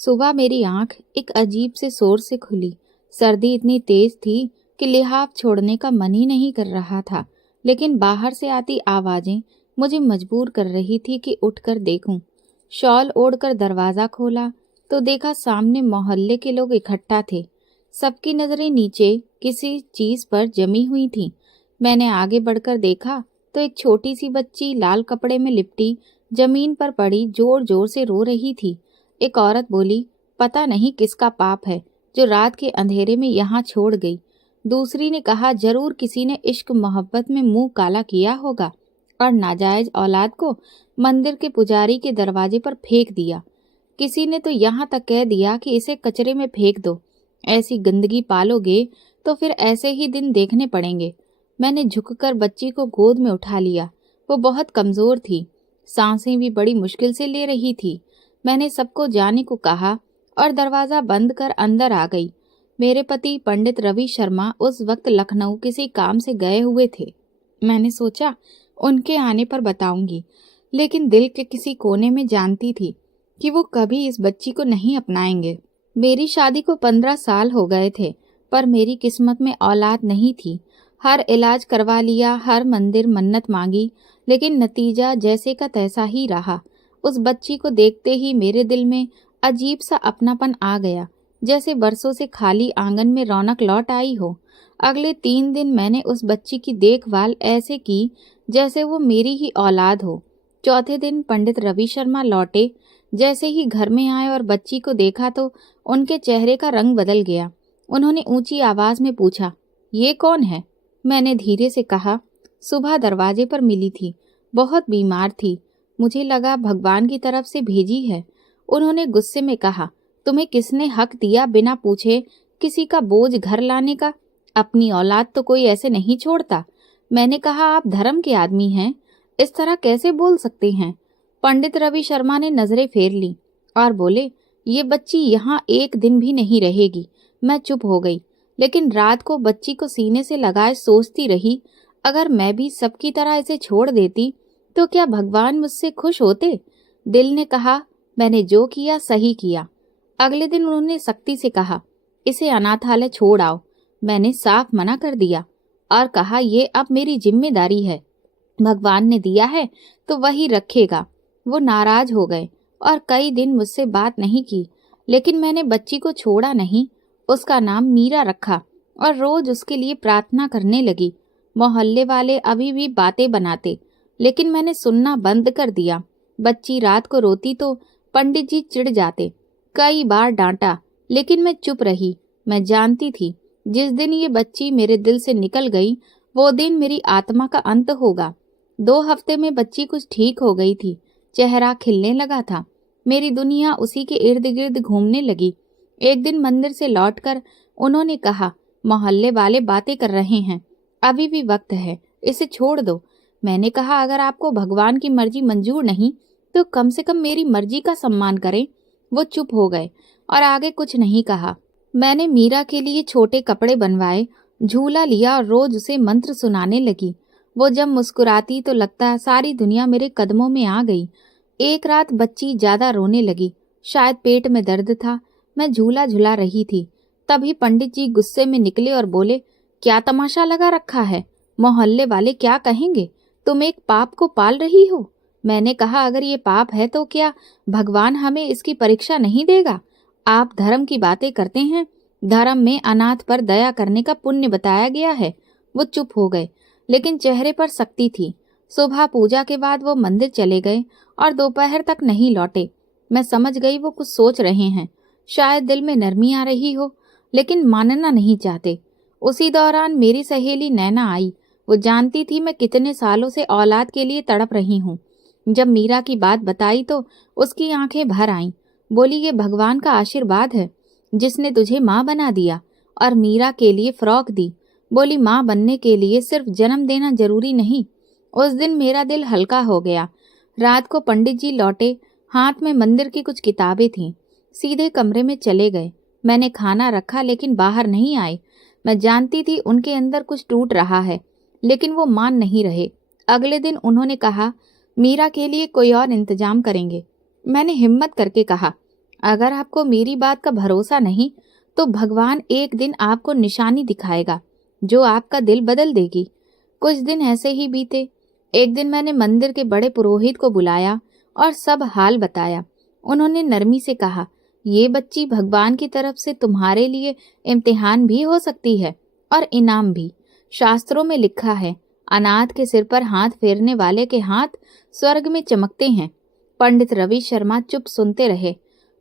सुबह मेरी आंख एक अजीब से शोर से खुली। सर्दी इतनी तेज थी कि लिहाफ छोड़ने का मन ही नहीं कर रहा था, लेकिन बाहर से आती आवाजें मुझे मजबूर कर रही थी कि उठकर देखूं। शॉल ओढ़कर दरवाजा खोला तो देखा सामने मोहल्ले के लोग इकट्ठा थे। सबकी नजरें नीचे किसी चीज पर जमी हुई थीं। मैंने आगे बढ़कर देखा तो एक छोटी सी बच्ची लाल कपड़े में लिपटी जमीन पर पड़ी जोर जोर से रो रही थी। एक औरत बोली, पता नहीं किसका पाप है जो रात के अंधेरे में यहाँ छोड़ गई। दूसरी ने कहा, जरूर किसी ने इश्क मोहब्बत में मुंह काला किया होगा और नाजायज औलाद को मंदिर के पुजारी के दरवाजे पर फेंक दिया। किसी ने तो यहाँ तक कह दिया कि इसे कचरे में फेंक दो। ऐसी गंदगी पालोगे तो फिर ऐसे ही दिन देखने पड़ेंगे। मैंने झुककर बच्ची को गोद में उठा लिया। वो बहुत कमजोर थी, सांसें भी बड़ी मुश्किल से ले रही थी। मैंने सबको जाने को कहा और दरवाजा बंद कर अंदर आ गई। मेरे पति पंडित रवि शर्मा उस वक्त लखनऊ किसी काम से गए हुए थे। मैंने सोचा उनके आने पर बताऊंगी, लेकिन दिल के किसी कोने में जानती थी कि वो कभी इस बच्ची को नहीं अपनाएंगे। मेरी शादी को 15 साल हो गए थे, पर मेरी किस्मत में औलाद नहीं थी। हर इलाज करवा लिया, हर मंदिर मन्नत मांगी, लेकिन नतीजा जैसे का तैसा ही रहा। उस बच्ची को देखते ही मेरे दिल में अजीब सा अपनापन आ गया, जैसे बरसों से खाली आंगन में रौनक लौट आई हो। अगले 3 दिन मैंने उस बच्ची की देखभाल ऐसे की जैसे वो मेरी ही औलाद हो। चौथे दिन पंडित रवि शर्मा लौटे। जैसे ही घर में आए और बच्ची को देखा तो उनके चेहरे का रंग बदल गया। उन्होंने ऊंची आवाज में पूछा, ये कौन है? मैंने धीरे से कहा, सुबह दरवाजे पर मिली थी, बहुत बीमार थी, मुझे लगा भगवान की तरफ से भेजी है। उन्होंने गुस्से में कहा, तुम्हें किसने हक दिया बिना पूछे किसी का बोझ घर लाने का? अपनी औलाद तो कोई ऐसे नहीं छोड़ता। मैंने कहा, आप धर्म के आदमी हैं, इस तरह कैसे बोल सकते हैं? पंडित रवि शर्मा ने नजरें फेर ली और बोले, ये बच्ची यहाँ एक दिन भी नहीं रहेगी। मैं चुप हो गई, लेकिन रात को बच्ची को सीने से लगाए सोचती रही, अगर मैं भी सबकी तरह इसे छोड़ देती तो क्या भगवान मुझसे खुश होते? दिल ने कहा, मैंने जो किया सही किया। अगले दिन उन्होंने सख्ती से कहा, इसे अनाथालय छोड़ आओ। मैंने साफ मना कर दिया और कहा, ये अब मेरी जिम्मेदारी है, भगवान ने दिया है तो वही रखेगा। वो नाराज हो गए और कई दिन मुझसे बात नहीं की, लेकिन मैंने बच्ची को छोड़ा नहीं। उसका नाम मीरा रखा और रोज उसके लिए प्रार्थना करने लगी। मोहल्ले वाले अभी भी बातें बनाते, लेकिन मैंने सुनना बंद कर दिया। बच्ची रात को रोती तो पंडित जी चिढ़ जाते। कई बार डांटा, लेकिन मैं चुप रही। मैं जानती थी जिस दिन ये बच्ची मेरे दिल से निकल गई वो दिन मेरी आत्मा का अंत होगा। 2 हफ्ते में बच्ची कुछ ठीक हो गई थी, चेहरा खिलने लगा था। मेरी दुनिया उसी के इर्द गिर्द घूमने लगी। एक दिन मंदिर से लौटकर उन्होंने कहा, मोहल्ले वाले बातें कर रहे हैं, अभी भी वक्त है, इसे छोड़ दो। मैंने कहा, अगर आपको भगवान की मर्जी मंजूर नहीं तो कम से कम मेरी मर्जी का सम्मान करें। वो चुप हो गए और आगे कुछ नहीं कहा। मैंने मीरा के लिए छोटे कपड़े बनवाए, झूला लिया और रोज उसे मंत्र सुनाने लगी। वो जब मुस्कुराती तो लगता सारी दुनिया मेरे कदमों में आ गई। एक रात बच्ची ज्यादा रोने लगी, शायद पेट में दर्द था। मैं झूला झुला रही थी, तभी पंडित जी गुस्से में निकले और बोले, क्या तमाशा लगा रखा है? मोहल्ले वाले क्या कहेंगे? तुम एक पाप को पाल रही हो। मैंने कहा, अगर ये पाप है तो क्या भगवान हमें इसकी परीक्षा नहीं देगा? आप धर्म की बातें करते हैं, धर्म में अनाथ पर दया करने का पुण्य बताया गया है। वो चुप हो गए, लेकिन चेहरे पर सख्ती थी। सुबह पूजा के बाद वो मंदिर चले गए और दोपहर तक नहीं लौटे। मैं समझ गई वो कुछ सोच रहे हैं, शायद दिल में नरमी आ रही हो, लेकिन मानना नहीं चाहते। उसी दौरान मेरी सहेली नैना आई। वो जानती थी मैं कितने सालों से औलाद के लिए तड़प रही हूँ। जब मीरा की बात बताई तो उसकी आंखें भर आईं। बोली, ये भगवान का आशीर्वाद है जिसने तुझे माँ बना दिया और मीरा के लिए फ्रॉक दी। बोली, माँ बनने के लिए सिर्फ जन्म देना जरूरी नहीं। उस दिन मेरा दिल हल्का हो गया। रात को पंडित जी लौटे, हाथ में मंदिर की कुछ किताबें थीं। सीधे कमरे में चले गए। मैंने खाना रखा लेकिन बाहर नहीं आए। मैं जानती थी उनके अंदर कुछ टूट रहा है, लेकिन वो मान नहीं रहे। अगले दिन उन्होंने कहा, मीरा के लिए कोई और इंतजाम करेंगे। मैंने हिम्मत करके कहा, अगर आपको मेरी बात का भरोसा नहीं तो भगवान एक दिन आपको निशानी दिखाएगा जो आपका दिल बदल देगी। कुछ दिन ऐसे ही बीते। एक दिन मैंने मंदिर के बड़े पुरोहित को बुलाया और सब हाल बताया। उन्होंने नरमी से कहा, ये बच्ची भगवान की तरफ से तुम्हारे लिए इम्तिहान भी हो सकती है और इनाम भी। शास्त्रों में लिखा है, अनाथ के सिर पर हाथ फेरने वाले के हाथ स्वर्ग में चमकते हैं। पंडित रवि शर्मा चुप सुनते रहे।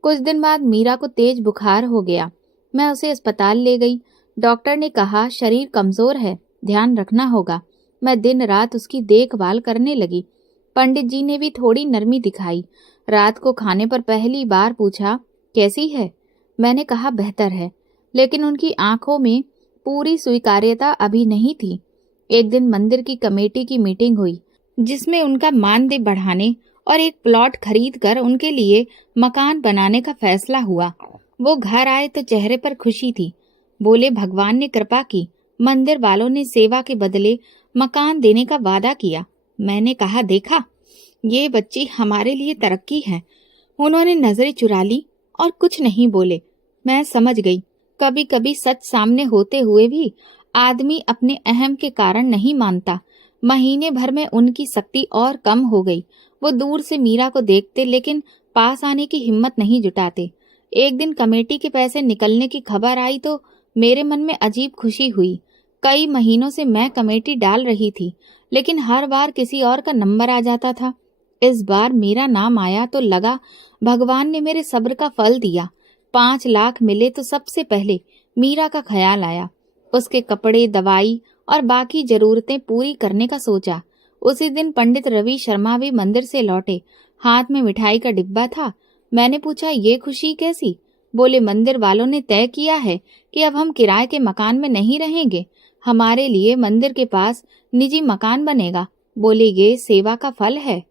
कुछ दिन बाद मीरा को तेज बुखार हो गया। मैं उसे अस्पताल ले गई। डॉक्टर ने कहा शरीर कमजोर है, ध्यान रखना होगा। मैं दिन रात उसकी देखभाल करने लगी। पंडित जी ने भी थोड़ी नरमी दिखाई। रात को खाने पर पहली बार पूछा, कैसी है? मैंने कहा बेहतर है, लेकिन उनकी आंखों में पूरी स्वीकार्यता अभी नहीं थी। एक दिन मंदिर की कमेटी की मीटिंग हुई, जिसमें उनका मानदेय बढ़ाने और एक प्लॉट खरीद कर उनके लिए मकान बनाने का फैसला हुआ। वो घर आए तो चेहरे पर खुशी थी। बोले, भगवान ने कृपा की, मंदिर वालों ने सेवा के बदले मकान देने का वादा किया। मैंने कहा, देखा, ये बच्ची हमारे लिए तरक्की है। उन्होंने नजरें चुरा ली और कुछ नहीं बोले। मैं समझ गई, कभी कभी सच सामने होते हुए भी आदमी अपने अहम के कारण नहीं मानता। महीने भर में उनकी शक्ति और कम हो गई। वो दूर से मीरा को देखते लेकिन पास आने की हिम्मत नहीं जुटाते। एक दिन कमेटी के पैसे निकलने की खबर आई तो मेरे मन में अजीब खुशी हुई। कई महीनों से मैं कमेटी डाल रही थी, लेकिन हर बार किसी और का नंबर आ जाता था। इस बार मेरा नाम आया तो लगा भगवान ने मेरे सब्र का फल दिया। 5 लाख मिले तो सबसे पहले मीरा का ख्याल आया। उसके कपड़े, दवाई और बाकी जरूरतें पूरी करने का सोचा। उसी दिन पंडित रवि शर्मा भी मंदिर से लौटे। हाथ में मिठाई का डिब्बा था। मैंने पूछा, ये खुशी कैसी? बोले, मंदिर वालों ने तय किया है कि अब हम किराए के मकान में नहीं रहेंगे। हमारे लिए मंदिर के पास निजी मकान बनेगा। बोले, ये सेवा का फल है।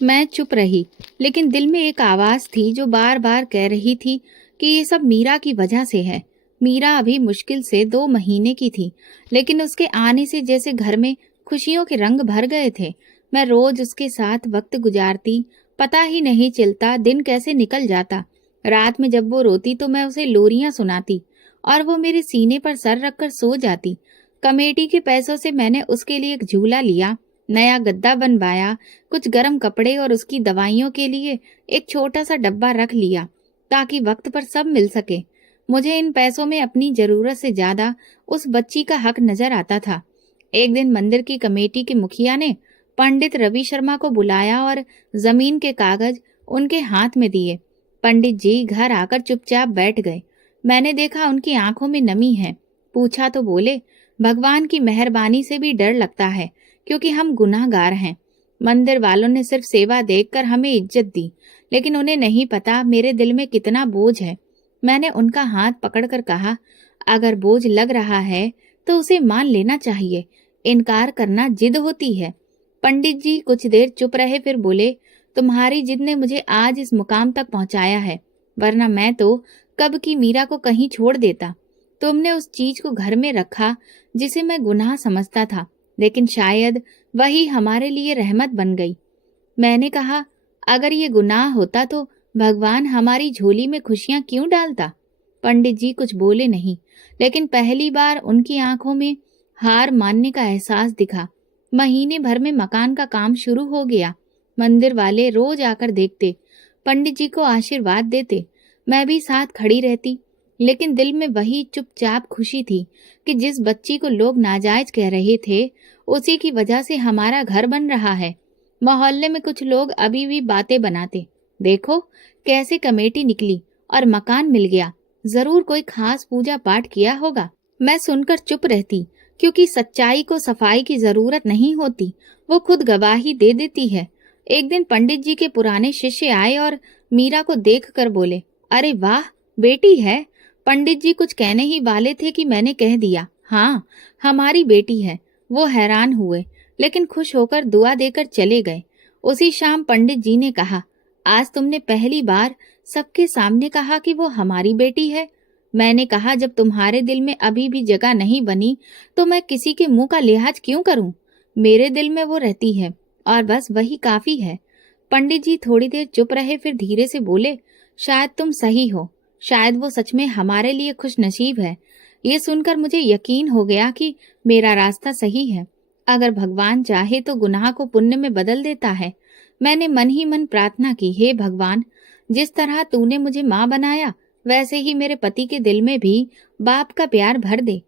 मैं चुप रही, लेकिन दिल में एक आवाज थी जो बार बार कह रही थी कि ये सब मीरा की वजह से है। मीरा अभी मुश्किल से 2 महीने की थी, लेकिन उसके आने से जैसे घर में खुशियों के रंग भर गए थे। मैं रोज उसके साथ वक्त गुजारती, पता ही नहीं चलता दिन कैसे निकल जाता। रात में जब वो रोती तो मैं उसे लोरियां सुनाती और वो मेरे सीने पर सर रखकर सो जाती। कमेटी के पैसों से मैंने उसके लिए एक झूला लिया, नया गद्दा बनवाया, कुछ गर्म कपड़े और उसकी दवाइयों के लिए एक छोटा सा डब्बा रख लिया ताकि वक्त पर सब मिल सके। मुझे इन पैसों में अपनी जरूरत से ज्यादा उस बच्ची का हक नजर आता था। एक दिन मंदिर की कमेटी के मुखिया ने पंडित रवि शर्मा को बुलाया और जमीन के कागज उनके हाथ में दिए। पंडित जी घर आकर चुपचाप बैठ गए। मैंने देखा उनकी आंखों में नमी है। पूछा तो बोले, भगवान की मेहरबानी से भी डर लगता है क्योंकि हम गुनाहगार हैं। मंदिर वालों ने सिर्फ सेवा देखकर हमें इज्जत दी, लेकिन उन्हें नहीं पता मेरे दिल में कितना बोझ है। मैंने उनका हाथ पकड़कर कहा, अगर बोझ लग रहा है तो उसे मान लेना चाहिए, इनकार करना जिद होती है। पंडित जी कुछ देर चुप रहे, फिर बोले, तुम्हारी जिद ने मुझे आज इस मुकाम तक पहुंचाया है, वरना मैं तो कब की मीरा को कहीं छोड़ देता। तुमने उस चीज को घर में रखा जिसे मैं गुनाह समझता था, लेकिन शायद वही हमारे लिए रहमत बन गई। मैंने कहा, अगर ये गुनाह होता तो भगवान हमारी झोली में खुशियां क्यों डालता? पंडित जी कुछ बोले नहीं, लेकिन पहली बार उनकी आंखों में हार मानने का एहसास दिखा। महीने भर में मकान का काम शुरू हो गया। मंदिर वाले रोज आकर देखते, पंडित जी को आशीर्वाद देते। मैं भी साथ खड़ी रहती, लेकिन दिल में वही चुपचाप खुशी थी कि जिस बच्ची को लोग नाजायज कह रहे थे, उसी की वजह से हमारा घर बन रहा है। मोहल्ले में कुछ लोग अभी भी बातें बनाते, देखो कैसे कमेटी निकली और मकान मिल गया, जरूर कोई खास पूजा पाठ किया होगा। मैं सुनकर चुप रहती, क्योंकि सच्चाई को सफाई की जरूरत नहीं होती, वो खुद गवाही दे देती है। एक दिन पंडित जी के पुराने शिष्य आए और मीरा को देखकर बोले, अरे वाह, बेटी है। पंडित जी कुछ कहने ही वाले थे कि मैंने कह दिया, हाँ, हमारी बेटी है। वो हैरान हुए, लेकिन खुश होकर दुआ देकर चले गए। उसी शाम पंडित जी ने कहा, आज तुमने पहली बार सबके सामने कहा कि वो हमारी बेटी है। मैंने कहा, जब तुम्हारे दिल में अभी भी जगह नहीं बनी तो मैं किसी के मुंह का लिहाज क्यों करूं? मेरे दिल में वो रहती है और बस वही काफी है। पंडित जी थोड़ी देर चुप रहे, फिर धीरे से बोले, शायद तुम सही हो, शायद वो सच में हमारे लिए खुश नसीब है। ये सुनकर मुझे यकीन हो गया कि मेरा रास्ता सही है। अगर भगवान चाहे तो गुनाह को पुण्य में बदल देता है। मैंने मन ही मन प्रार्थना की, हे भगवान, जिस तरह तूने मुझे माँ बनाया वैसे ही मेरे पति के दिल में भी बाप का प्यार भर दे।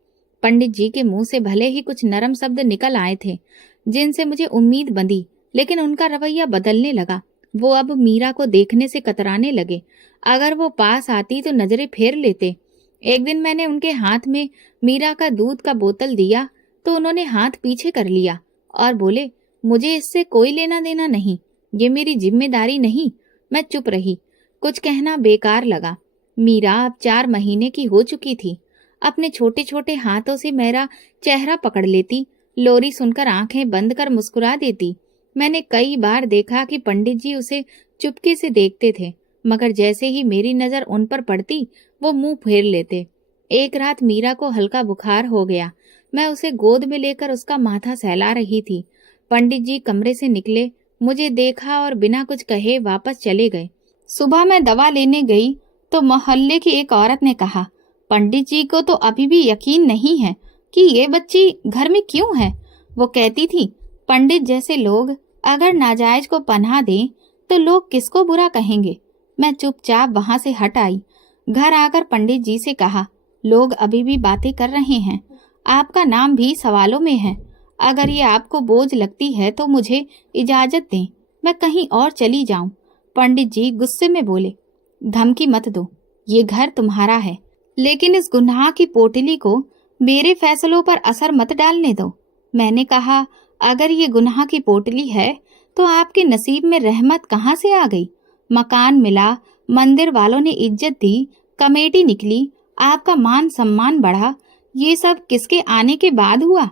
पंडित जी के मुंह से भले ही कुछ नरम शब्द निकल आए थे जिनसे मुझे उम्मीद बंधी, लेकिन उनका रवैया बदलने लगा। वो अब मीरा को देखने से कतराने लगे। अगर वो पास आती तो नजरें फेर लेते। एक दिन मैंने उनके हाथ में मीरा का दूध का बोतल दिया तो उन्होंने हाथ पीछे कर लिया और बोले, मुझे इससे कोई लेना देना नहीं, ये मेरी जिम्मेदारी नहीं। मैं चुप रही, कुछ कहना बेकार लगा। मीरा अब 4 महीने की हो चुकी थी। अपने छोटे छोटे हाथों से मेरा चेहरा पकड़ लेती, लोरी सुनकर आंखें बंद कर मुस्कुरा देती। मैंने कई बार देखा कि पंडित जी उसे चुपके से देखते थे, मगर जैसे ही मेरी नजर उन पर पड़ती वो मुंह फेर लेते। एक रात मीरा को हल्का बुखार हो गया। मैं उसे गोद में लेकर उसका माथा सहला रही थी। पंडित जी कमरे से निकले, मुझे देखा और बिना कुछ कहे वापस चले गए। सुबह मैं दवा लेने गई तो मोहल्ले की एक औरत ने कहा, पंडित जी को तो अभी भी यकीन नहीं है कि ये बच्ची घर में क्यों है। वो कहती थी, पंडित जैसे लोग अगर नाजायज को पनाह दें तो लोग किसको बुरा कहेंगे। मैं चुपचाप वहां से हट आई। घर आकर पंडित जी से कहा, लोग अभी भी बातें कर रहे हैं, आपका नाम भी सवालों में है। अगर ये आपको बोझ लगती है तो मुझे इजाजत दें, मैं कहीं और चली जाऊं। पंडित जी गुस्से में बोले, धमकी मत दो, ये घर तुम्हारा है, लेकिन इस गुनाह की पोटली को मेरे फैसलों पर असर मत डालने दो। मैंने कहा, अगर ये गुनाह की पोटली है तो आपके नसीब में रहमत कहाँ से आ गई। मकान मिला, मंदिर वालों ने इज्जत दी, कमेटी निकली, आपका मान सम्मान बढ़ा, ये सब किसके आने के बाद हुआ।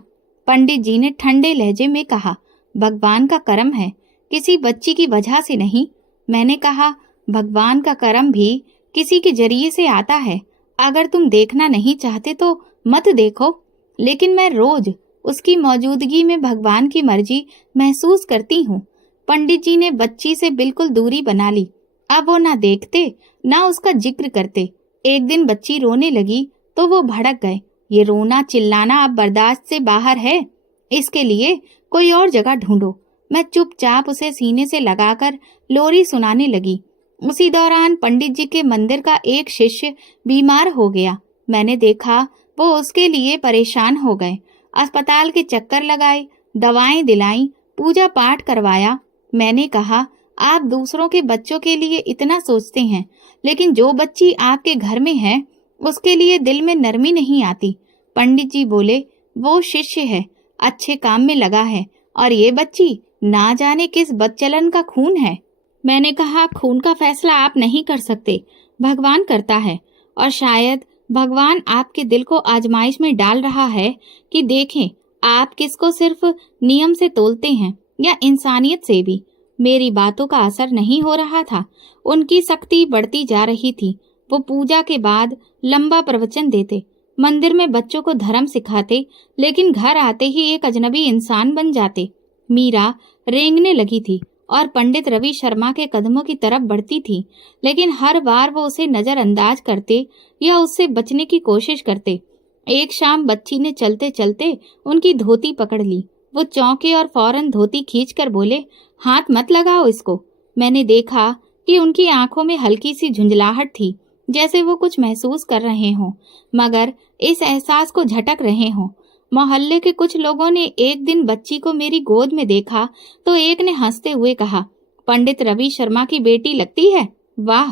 पंडित जी ने ठंडे लहजे में कहा, भगवान का करम है, किसी बच्ची की वजह से नहीं। मैंने कहा, भगवान का करम भी किसी के जरिए से आता है। अगर तुम देखना नहीं चाहते तो मत देखो, लेकिन मैं रोज उसकी मौजूदगी में भगवान की मर्जी महसूस करती हूँ। पंडित जी ने बच्ची से बिल्कुल दूरी बना ली। अब वो ना देखते ना उसका जिक्र करते। एक दिन बच्ची रोने लगी तो वो भड़क गए, ये रोना चिल्लाना अब बर्दाश्त से बाहर है, इसके लिए कोई और जगह ढूंढो। मैं चुपचाप उसे सीने से लगाकर लोरी सुनाने लगी। उसी दौरान पंडित जी के मंदिर का एक शिष्य बीमार हो गया। मैंने देखा वो उसके लिए परेशान हो गए। अस्पताल के चक्कर लगाए, दवाएं दिलाई, पूजा पाठ करवाया। मैंने कहा, आप दूसरों के बच्चों के लिए इतना सोचते हैं, लेकिन जो बच्ची आपके घर में है उसके लिए दिल में नरमी नहीं आती। पंडित जी बोले, वो शिष्य है, अच्छे काम में लगा है, और ये बच्ची ना जाने किस बदचलन का खून है। मैंने कहा, खून का फैसला आप नहीं कर सकते, भगवान करता है, और शायद भगवान आपके दिल को आजमाइश में डाल रहा है कि देखें आप किसको सिर्फ नियम से तोलते हैं या इंसानियत से भी। मेरी बातों का असर नहीं हो रहा था, उनकी सख्ती बढ़ती जा रही थी। वो पूजा के बाद लंबा प्रवचन देते, मंदिर में बच्चों को धर्म सिखाते, लेकिन घर आते ही एक अजनबी इंसान बन जाते। मीरा रेंगने लगी थी और पंडित रवि शर्मा के कदमों की तरफ बढ़ती थी, लेकिन हर बार वो उसे नजरअंदाज करते या उससे बचने की कोशिश करते। एक शाम बच्ची ने चलते चलते उनकी धोती पकड़ ली। वो चौंके और फौरन धोती खींचकर बोले, हाथ मत लगाओ इसको। मैंने देखा कि उनकी आंखों में हल्की सी झुंझलाहट थी, जैसे वो कुछ महसूस कर रहे हों, मगर इस एहसास को झटक रहे हों। मोहल्ले के कुछ लोगों ने एक दिन बच्ची को मेरी गोद में देखा तो एक ने हंसते हुए कहा, पंडित रवि शर्मा की बेटी लगती है, वाह।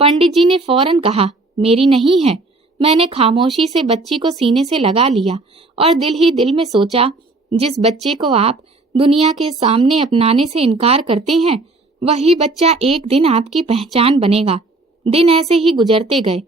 पंडित जी ने फौरन कहा, मेरी नहीं है। मैंने खामोशी से बच्ची को सीने से लगा लिया और दिल ही दिल में सोचा, जिस बच्चे को आप दुनिया के सामने अपनाने से इनकार करते हैं, वही बच्चा एक दिन आपकी पहचान बनेगा। दिन ऐसे ही गुजरते गए।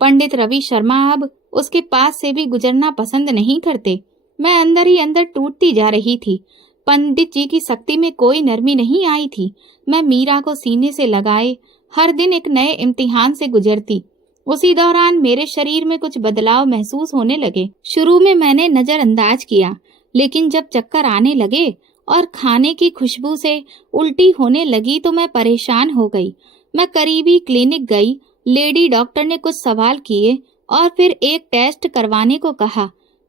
पंडित रवि शर्मा अब उसके पास से भी गुजरना पसंद नहीं करते। मैं अंदर ही अंदर टूटती जा रही थी। पंडित जी की सख्ती में कोई नरमी नहीं आई थी। मैं मीरा को सीने से लगाए हर दिन एक नए इम्तिहान से गुजरती। उसी दौरान मेरे शरीर में कुछ बदलाव महसूस होने लगे। शुरू में मैंने नजरअंदाज किया, लेकिन जब चक्कर आने लगे और खाने की खुशबू से उल्टी होने लगी तो मैं परेशान हो गई। मैं करीबी क्लिनिक गई। लेडी डॉक्टर ने कुछ सवाल किए और फिर एक टेस्ट करवाने को कहा।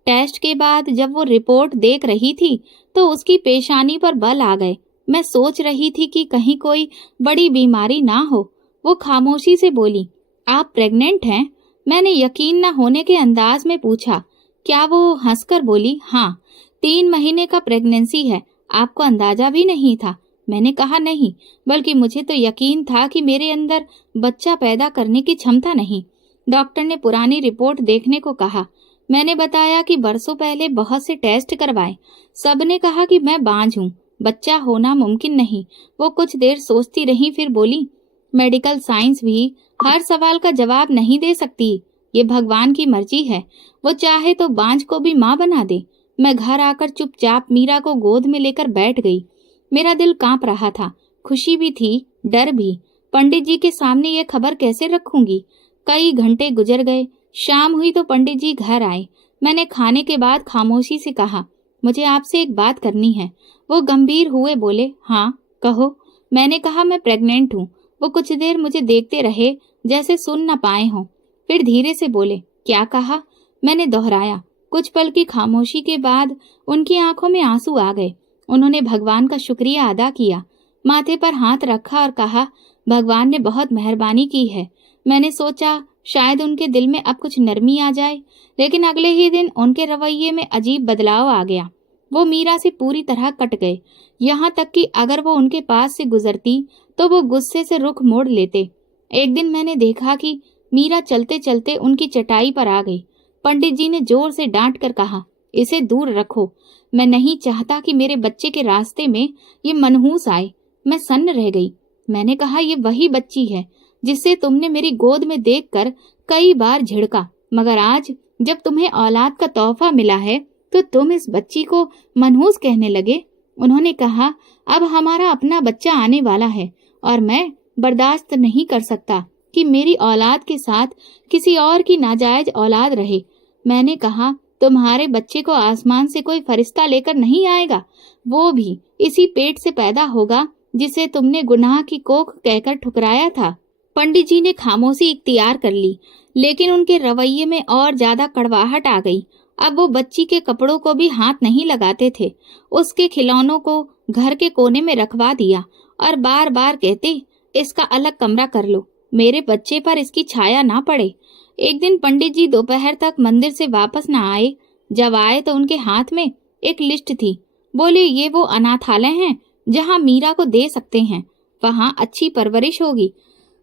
टेस्ट के बाद जब वो रिपोर्ट देख रही थी तो उसकी पेशानी पर बल आ गए। मैं सोच रही थी कि कहीं कोई बड़ी बीमारी ना हो। वो खामोशी से बोली, आप प्रेग्नेंट हैं? मैंने यकीन न होने के अंदाज में पूछा। क्या वो हंसकर बोली, हाँ, 3 महीने का प्रेगनेंसी है। आपको अंदाजा भी नहीं था? मैंने कहा, नहीं, बल्कि मुझे तो यकीन था कि मेरे अंदर बच्चा पैदा करने की क्षमता नहीं। डॉक्टर ने पुरानी रिपोर्ट देखने को कहा। मैंने बताया कि बरसों पहले बहुत से टेस्ट करवाए। सबने कहा कि मैं बांझ हूँ, बच्चा होना मुमकिन नहीं। वो कुछ देर सोचती रही, फिर बोली, मेडिकल साइंस भी हर सवाल का जवाब नहीं दे सकती। ये भगवान की मर्जी है, वो चाहे तो बांझ को भी माँ बना दे। मैं घर आकर चुपचाप मीरा को गोद में लेकर बैठ गई। मेरा दिल कांप रहा था, खुशी भी थी, डर भी। पंडित जी के सामने ये खबर कैसे रखूंगी? कई घंटे गुजर गए। शाम हुई तो पंडित जी घर आए। मैंने खाने के बाद खामोशी से कहा, मुझे आपसे एक बात करनी है। वो गंभीर हुए बोले, हाँ कहो। मैंने कहा, मैं प्रेग्नेंट हूँ। वो कुछ देर मुझे देखते रहे जैसे सुन न पाए हों, फिर धीरे से बोले, क्या कहा? मैंने दोहराया। कुछ पल की खामोशी के बाद उनकी आंखों में आंसू आ गए। उन्होंने भगवान का शुक्रिया अदा किया, माथे पर हाथ रखा और कहा, भगवान ने बहुत मेहरबानी की है। मैंने सोचा शायद उनके दिल में अब कुछ नरमी आ जाए, लेकिन अगले ही दिन उनके रवैये में अजीब बदलाव आ गया। वो मीरा से पूरी तरह कट गए, यहाँ तक कि अगर वो उनके पास से गुजरती तो वो गुस्से से रुख मोड़ लेते। एक दिन मैंने देखा कि मीरा चलते चलते उनकी चटाई पर आ गई। पंडित जी ने जोर से डांट कर कहा, इसे दूर रखो। मैं नहीं चाहता कि मेरे बच्चे के रास्ते में ये मनहूस आए। मैं सन्न रह गई। मैंने कहा, ये वही बच्ची है जिसे तुमने मेरी गोद में देखकर कई बार झिड़का, मगर आज जब तुम्हें औलाद का तोहफा मिला है तो तुम इस बच्ची को मनहूस कहने लगे। उन्होंने कहा, अब हमारा अपना बच्चा आने वाला है और मैं बर्दाश्त नहीं कर सकता कि मेरी औलाद के साथ किसी और की नाजायज औलाद रहे। मैंने कहा, तुम्हारे बच्चे को आसमान से कोई फरिश्ता लेकर नहीं आएगा, वो भी इसी पेट से पैदा होगा जिसे तुमने गुनाह की कोख कहकर ठुकराया था। पंडित जी ने खामोशी इख्तियार कर ली, लेकिन उनके रवैये में और ज्यादा कड़वाहट आ गई। अब वो बच्ची के कपड़ों को भी हाथ नहीं लगाते थे। उसके खिलौनों को घर के कोने में रखवा दिया और बार बार कहते, इसका अलग कमरा कर लो, मेरे बच्चे पर इसकी छाया ना पड़े। एक दिन पंडित जी दोपहर तक मंदिर से वापस न आए। जब आए तो उनके हाथ में एक लिस्ट थी। बोले, ये वो अनाथालय हैं जहाँ मीरा को दे सकते हैं, वहाँ अच्छी परवरिश होगी।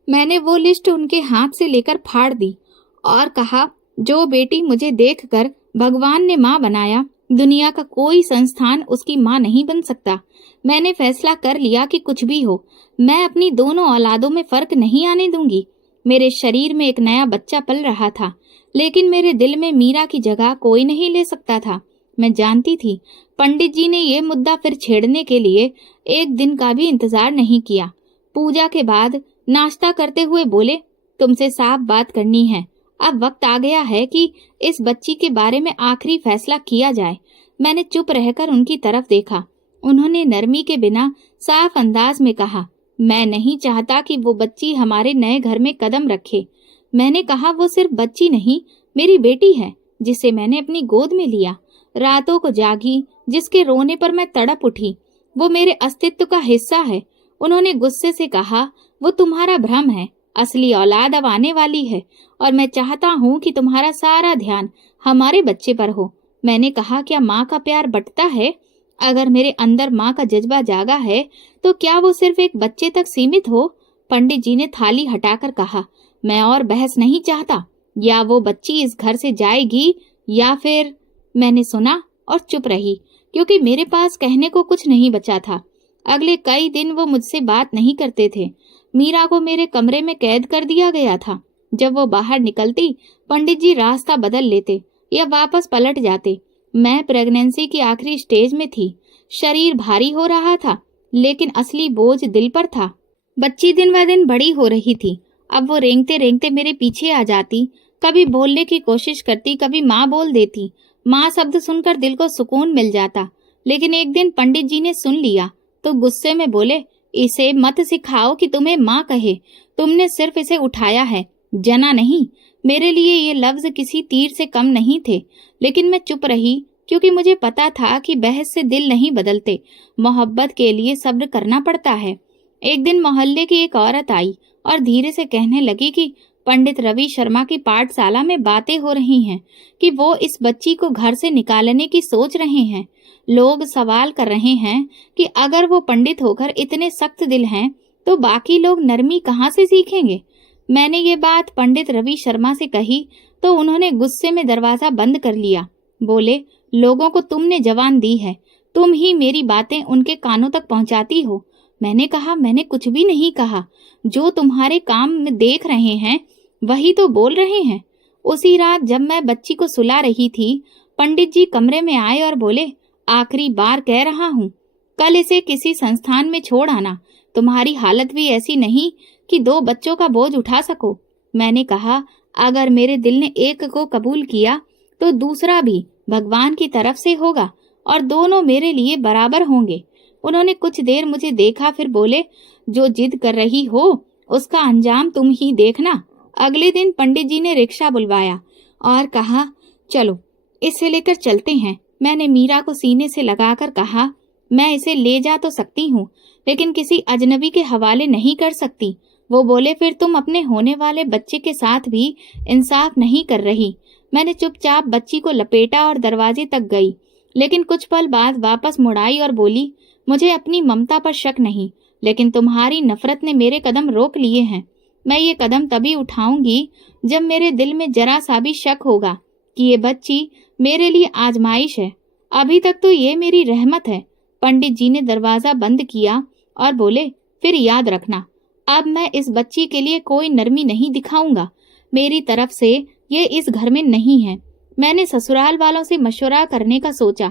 मैंने वो लिस्ट उनके हाथ से लेकर फाड़ दी और कहा, जो बेटी मुझे देखकर भगवान ने माँ बनाया, दुनिया का कोई संस्थान उसकी माँ नहीं बन सकता। मैंने फैसला कर लिया कि कुछ भी हो, मैं अपनी दोनों औलादों में फर्क नहीं आने दूंगी। मेरे शरीर में एक नया बच्चा पल रहा था, लेकिन मेरे दिल में मीरा की जगह कोई नहीं ले सकता था। मैं जानती थी पंडित जी ने ये मुद्दा फिर छेड़ने के लिए एक दिन का भी इंतजार नहीं किया। पूजा के बाद नाश्ता करते हुए बोले, तुमसे साफ बात करनी है। अब वक्त आ गया है कि इस बच्ची के बारे में आखिरी फैसला किया जाए। मैंने चुप रहकर उनकी तरफ देखा। उन्होंने नरमी के बिना साफ अंदाज में कहा, मैं नहीं चाहता कि वो बच्ची हमारे नए घर में कदम रखे। मैंने कहा, वो सिर्फ बच्ची नहीं, मेरी बेटी है जिसे मैंने अपनी गोद में लिया, रातों को जागी, जिसके रोने पर मैं तड़प उठी। वो मेरे अस्तित्व का हिस्सा है। उन्होंने गुस्से से कहा, वो तुम्हारा भ्रम है, असली औलाद अब आने वाली है और मैं चाहता हूँ कि तुम्हारा सारा ध्यान हमारे बच्चे पर हो। मैंने कहा, क्या माँ का प्यार बंटता है? अगर मेरे अंदर माँ का जज्बा जागा है तो क्या वो सिर्फ एक बच्चे तक सीमित हो? पंडित जी ने थाली हटाकर कहा, मैं और बहस नहीं चाहता। या वो बच्ची इस घर से जाएगी या फिर। मैंने सुना और चुप रही, क्योंकि मेरे पास कहने को कुछ नहीं बचा था। अगले कई दिन वो मुझसे बात नहीं करते थे। मीरा को मेरे कमरे में कैद कर दिया गया था। जब वो बाहर निकलती, पंडित जी रास्ता बदल लेते या वापस पलट जाते। मैं प्रेगनेंसी की आखिरी स्टेज में थी। शरीर भारी हो रहा था, लेकिन असली बोझ दिल पर था। बच्ची दिन ब दिन बड़ी हो रही थी। अब वो रेंगते रेंगते मेरे पीछे आ जाती, कभी बोलने की कोशिश करती, कभी माँ बोल देती। माँ शब्द सुनकर दिल को सुकून मिल जाता। लेकिन एक दिन पंडित जी ने सुन लिया तो गुस्से में बोले, इसे मत सिखाओ कि तुम्हें माँ कहे। तुमने सिर्फ इसे उठाया है, जना नहीं। मेरे लिए ये लफ्ज किसी तीर से कम नहीं थे, लेकिन मैं चुप रही क्योंकि मुझे पता था कि बहस से दिल नहीं बदलते, मोहब्बत के लिए सब्र करना पड़ता है। एक दिन मोहल्ले की एक औरत आई और धीरे से कहने लगी कि पंडित रवि शर्मा की पाठशाला में बातें हो रही हैं कि वो इस बच्ची को घर से निकालने की सोच रहे हैं। लोग सवाल कर रहे हैं कि अगर वो पंडित होकर इतने सख्त दिल हैं तो बाकी लोग नरमी कहाँ से सीखेंगे। मैंने ये बात पंडित रवि शर्मा से कही तो उन्होंने गुस्से में दरवाजा बंद कर लिया। बोले, लोगों को तुमने जवान दी है, तुम ही मेरी बातें उनके कानों तक पहुंचाती हो। मैंने कहा, मैंने कुछ भी नहीं कहा, जो तुम्हारे काम में देख रहे हैं वही तो बोल रहे हैं। उसी रात जब मैं बच्ची को सुला रही थी, पंडित जी कमरे में आए और बोले, आखिरी बार कह रहा हूँ, कल इसे किसी संस्थान में छोड़ आना। तुम्हारी हालत भी ऐसी नहीं कि 2 बच्चों का बोझ उठा सको। मैंने कहा, अगर मेरे दिल ने एक को कबूल किया तो दूसरा भी भगवान की तरफ से होगा और दोनों मेरे लिए बराबर होंगे। उन्होंने कुछ देर मुझे देखा, फिर बोले, जो जिद कर रही हो उसका अंजाम तुम ही देखना। अगले दिन पंडित जी ने रिक्शा बुलवाया और कहा, चलो इसे लेकर चलते हैं। मैंने मीरा को सीने से लगाकर कहा, मैं इसे ले जा तो सकती हूँ, लेकिन किसी अजनबी के हवाले नहीं कर सकती। वो बोले, फिर तुम अपने होने वाले बच्चे के साथ भी इंसाफ नहीं कर रही। मैंने चुपचाप बच्ची को लपेटा और दरवाजे तक गई, लेकिन कुछ पल बाद वापस मुड़ आई और बोली, मुझे अपनी ममता पर शक नहीं, लेकिन तुम्हारी नफरत ने मेरे कदम रोक लिए हैं। मैं ये कदम तभी उठाऊंगी जब मेरे दिल में जरा सा भी शक होगा कि ये बच्ची मेरे लिए आजमाइश है। अभी तक तो ये मेरी रहमत है। पंडित जी ने दरवाजा बंद किया और बोले, फिर याद रखना, अब मैं इस बच्ची के लिए कोई नरमी नहीं दिखाऊंगा। मेरी तरफ से ये इस घर में नहीं है। मैंने ससुराल वालों से मशवरा करने का सोचा।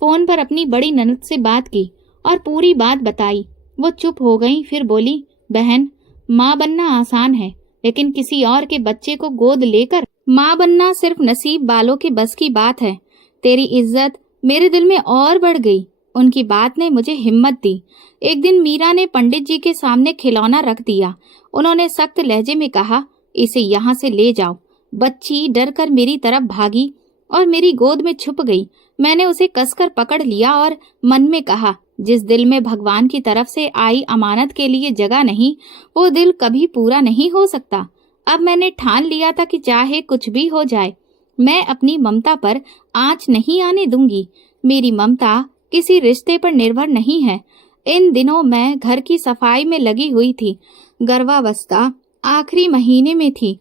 फोन पर अपनी बड़ी ननद से बात की और पूरी बात बताई। वो चुप हो गई, फिर बोली, बहन, माँ बनना आसान है, लेकिन किसी और के बच्चे को गोद लेकर माँ बनना सिर्फ नसीब वालों के बस की बात है। तेरी इज्जत मेरे दिल में और बढ़ गई। उनकी बात ने मुझे हिम्मत दी। एक दिन मीरा ने पंडित जी के सामने खिलौना रख दिया। उन्होंने सख्त लहजे में कहा, इसे यहाँ से ले जाओ। बच्ची डर कर मेरी तरफ भागी और मेरी गोद में छुप गई। मैंने उसे कसकर पकड़ लिया और मन में कहा, जिस दिल में भगवान की तरफ से आई अमानत के लिए जगह नहीं, वो दिल कभी पूरा नहीं हो सकता। अब मैंने ठान लिया था कि चाहे कुछ भी हो जाए, मैं अपनी ममता पर आंच नहीं आने दूंगी। मेरी ममता किसी रिश्ते पर निर्भर नहीं है। इन दिनों मैं घर की सफाई में लगी हुई थी। गर्भावस्था आखिरी महीने में थी।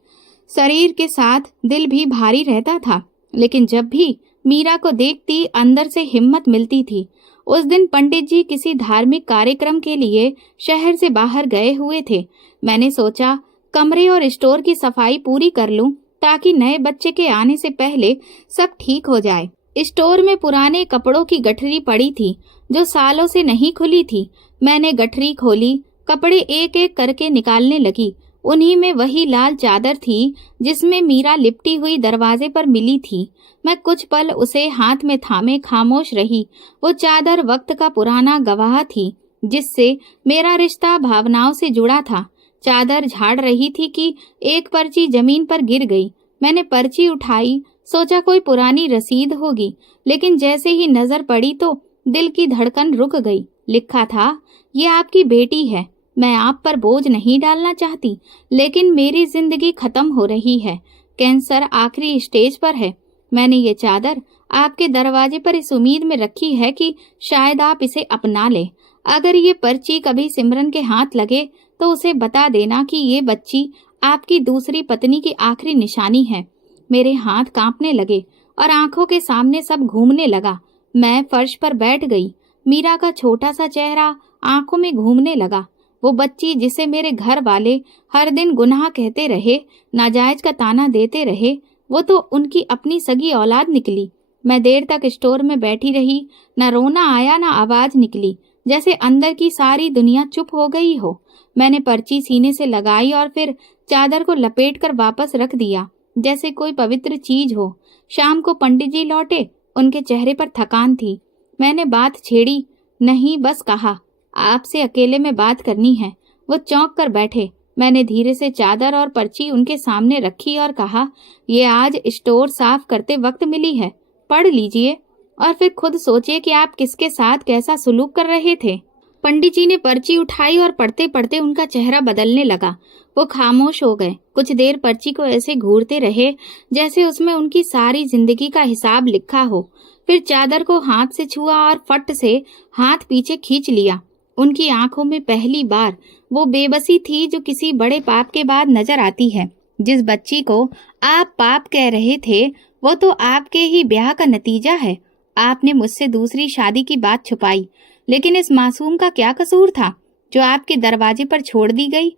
शरीर के साथ दिल भी भारी रहता था, लेकिन जब भी मीरा को देखती अंदर से हिम्मत मिलती थी। उस दिन पंडित जी किसी धार्मिक कार्यक्रम के लिए शहर से बाहर गए हुए थे। मैंने सोचा कमरे और स्टोर की सफाई पूरी कर लूं ताकि नए बच्चे के आने से पहले सब ठीक हो जाए। स्टोर में पुराने कपड़ों की गठरी पड़ी थी जो सालों से नहीं खुली थी। मैंने गठरी खोली, कपड़े एक एक करके निकालने लगी। उन्हीं में वही लाल चादर थी जिसमें मीरा लिपटी हुई दरवाजे पर मिली थी। मैं कुछ पल उसे हाथ में थामे खामोश रही। वो चादर वक्त का पुराना गवाह थी जिससे मेरा रिश्ता भावनाओं से जुड़ा था। चादर झाड़ रही थी कि एक पर्ची जमीन पर गिर गई। मैंने पर्ची उठाई, सोचा कोई पुरानी रसीद होगी, लेकिन जैसे ही नजर पड़ी तो दिल की धड़कन रुक गई। लिखा था, ये आपकी बेटी है। मैं आप पर बोझ नहीं डालना चाहती, लेकिन मेरी जिंदगी खत्म हो रही है। कैंसर आखिरी स्टेज पर है। मैंने ये चादर आपके दरवाजे पर इस उम्मीद में रखी है कि शायद आप इसे अपना ले। अगर ये पर्ची कभी सिमरन के हाथ लगे तो उसे बता देना कि ये बच्ची आपकी दूसरी पत्नी की आखिरी निशानी है। मेरे हाथ कांपने लगे और आंखों के सामने सब घूमने लगा। मैं फर्श पर बैठ गई। मीरा का छोटा सा चेहरा आंखों में घूमने लगा। वो बच्ची जिसे मेरे घर वाले हर दिन गुनाह कहते रहे, नाजायज का ताना देते रहे, वो तो उनकी अपनी सगी औलाद निकली। मैं देर तक स्टोर में बैठी रही। न रोना आया, न आवाज निकली, जैसे अंदर की सारी दुनिया चुप हो गई हो। मैंने पर्ची सीने से लगाई और फिर चादर को लपेटकर वापस रख दिया, जैसे कोई पवित्र चीज हो। शाम को पंडित जी लौटे। उनके चेहरे पर थकान थी। मैंने बात छेड़ी, नहीं बस कहा, आपसे अकेले में बात करनी है। वो चौंक कर बैठे। मैंने धीरे से चादर और पर्ची उनके सामने रखी और कहा, ये आज स्टोर साफ करते वक्त मिली है, पढ़ लीजिए और फिर खुद सोचिए कि आप किसके साथ कैसा सुलूक कर रहे थे। पंडित जी ने पर्ची उठाई और पढ़ते पढ़ते उनका चेहरा बदलने लगा। वो खामोश हो गए। कुछ देर पर्ची को ऐसे घूरते रहे जैसे उसमें उनकी सारी जिंदगी का हिसाब लिखा हो। फिर चादर को हाथ से छुआ और फट से हाथ पीछे खींच लिया। उनकी आंखों में पहली बार वो बेबसी थी जो किसी बड़े पाप के बाद नजर आती है। जिस बच्ची को आप पाप कह रहे थे वो तो आपके ही ब्याह का नतीजा है। आपने मुझसे दूसरी शादी की बात छुपाई, लेकिन इस मासूम का क्या कसूर था जो आपके दरवाजे पर छोड़ दी गई।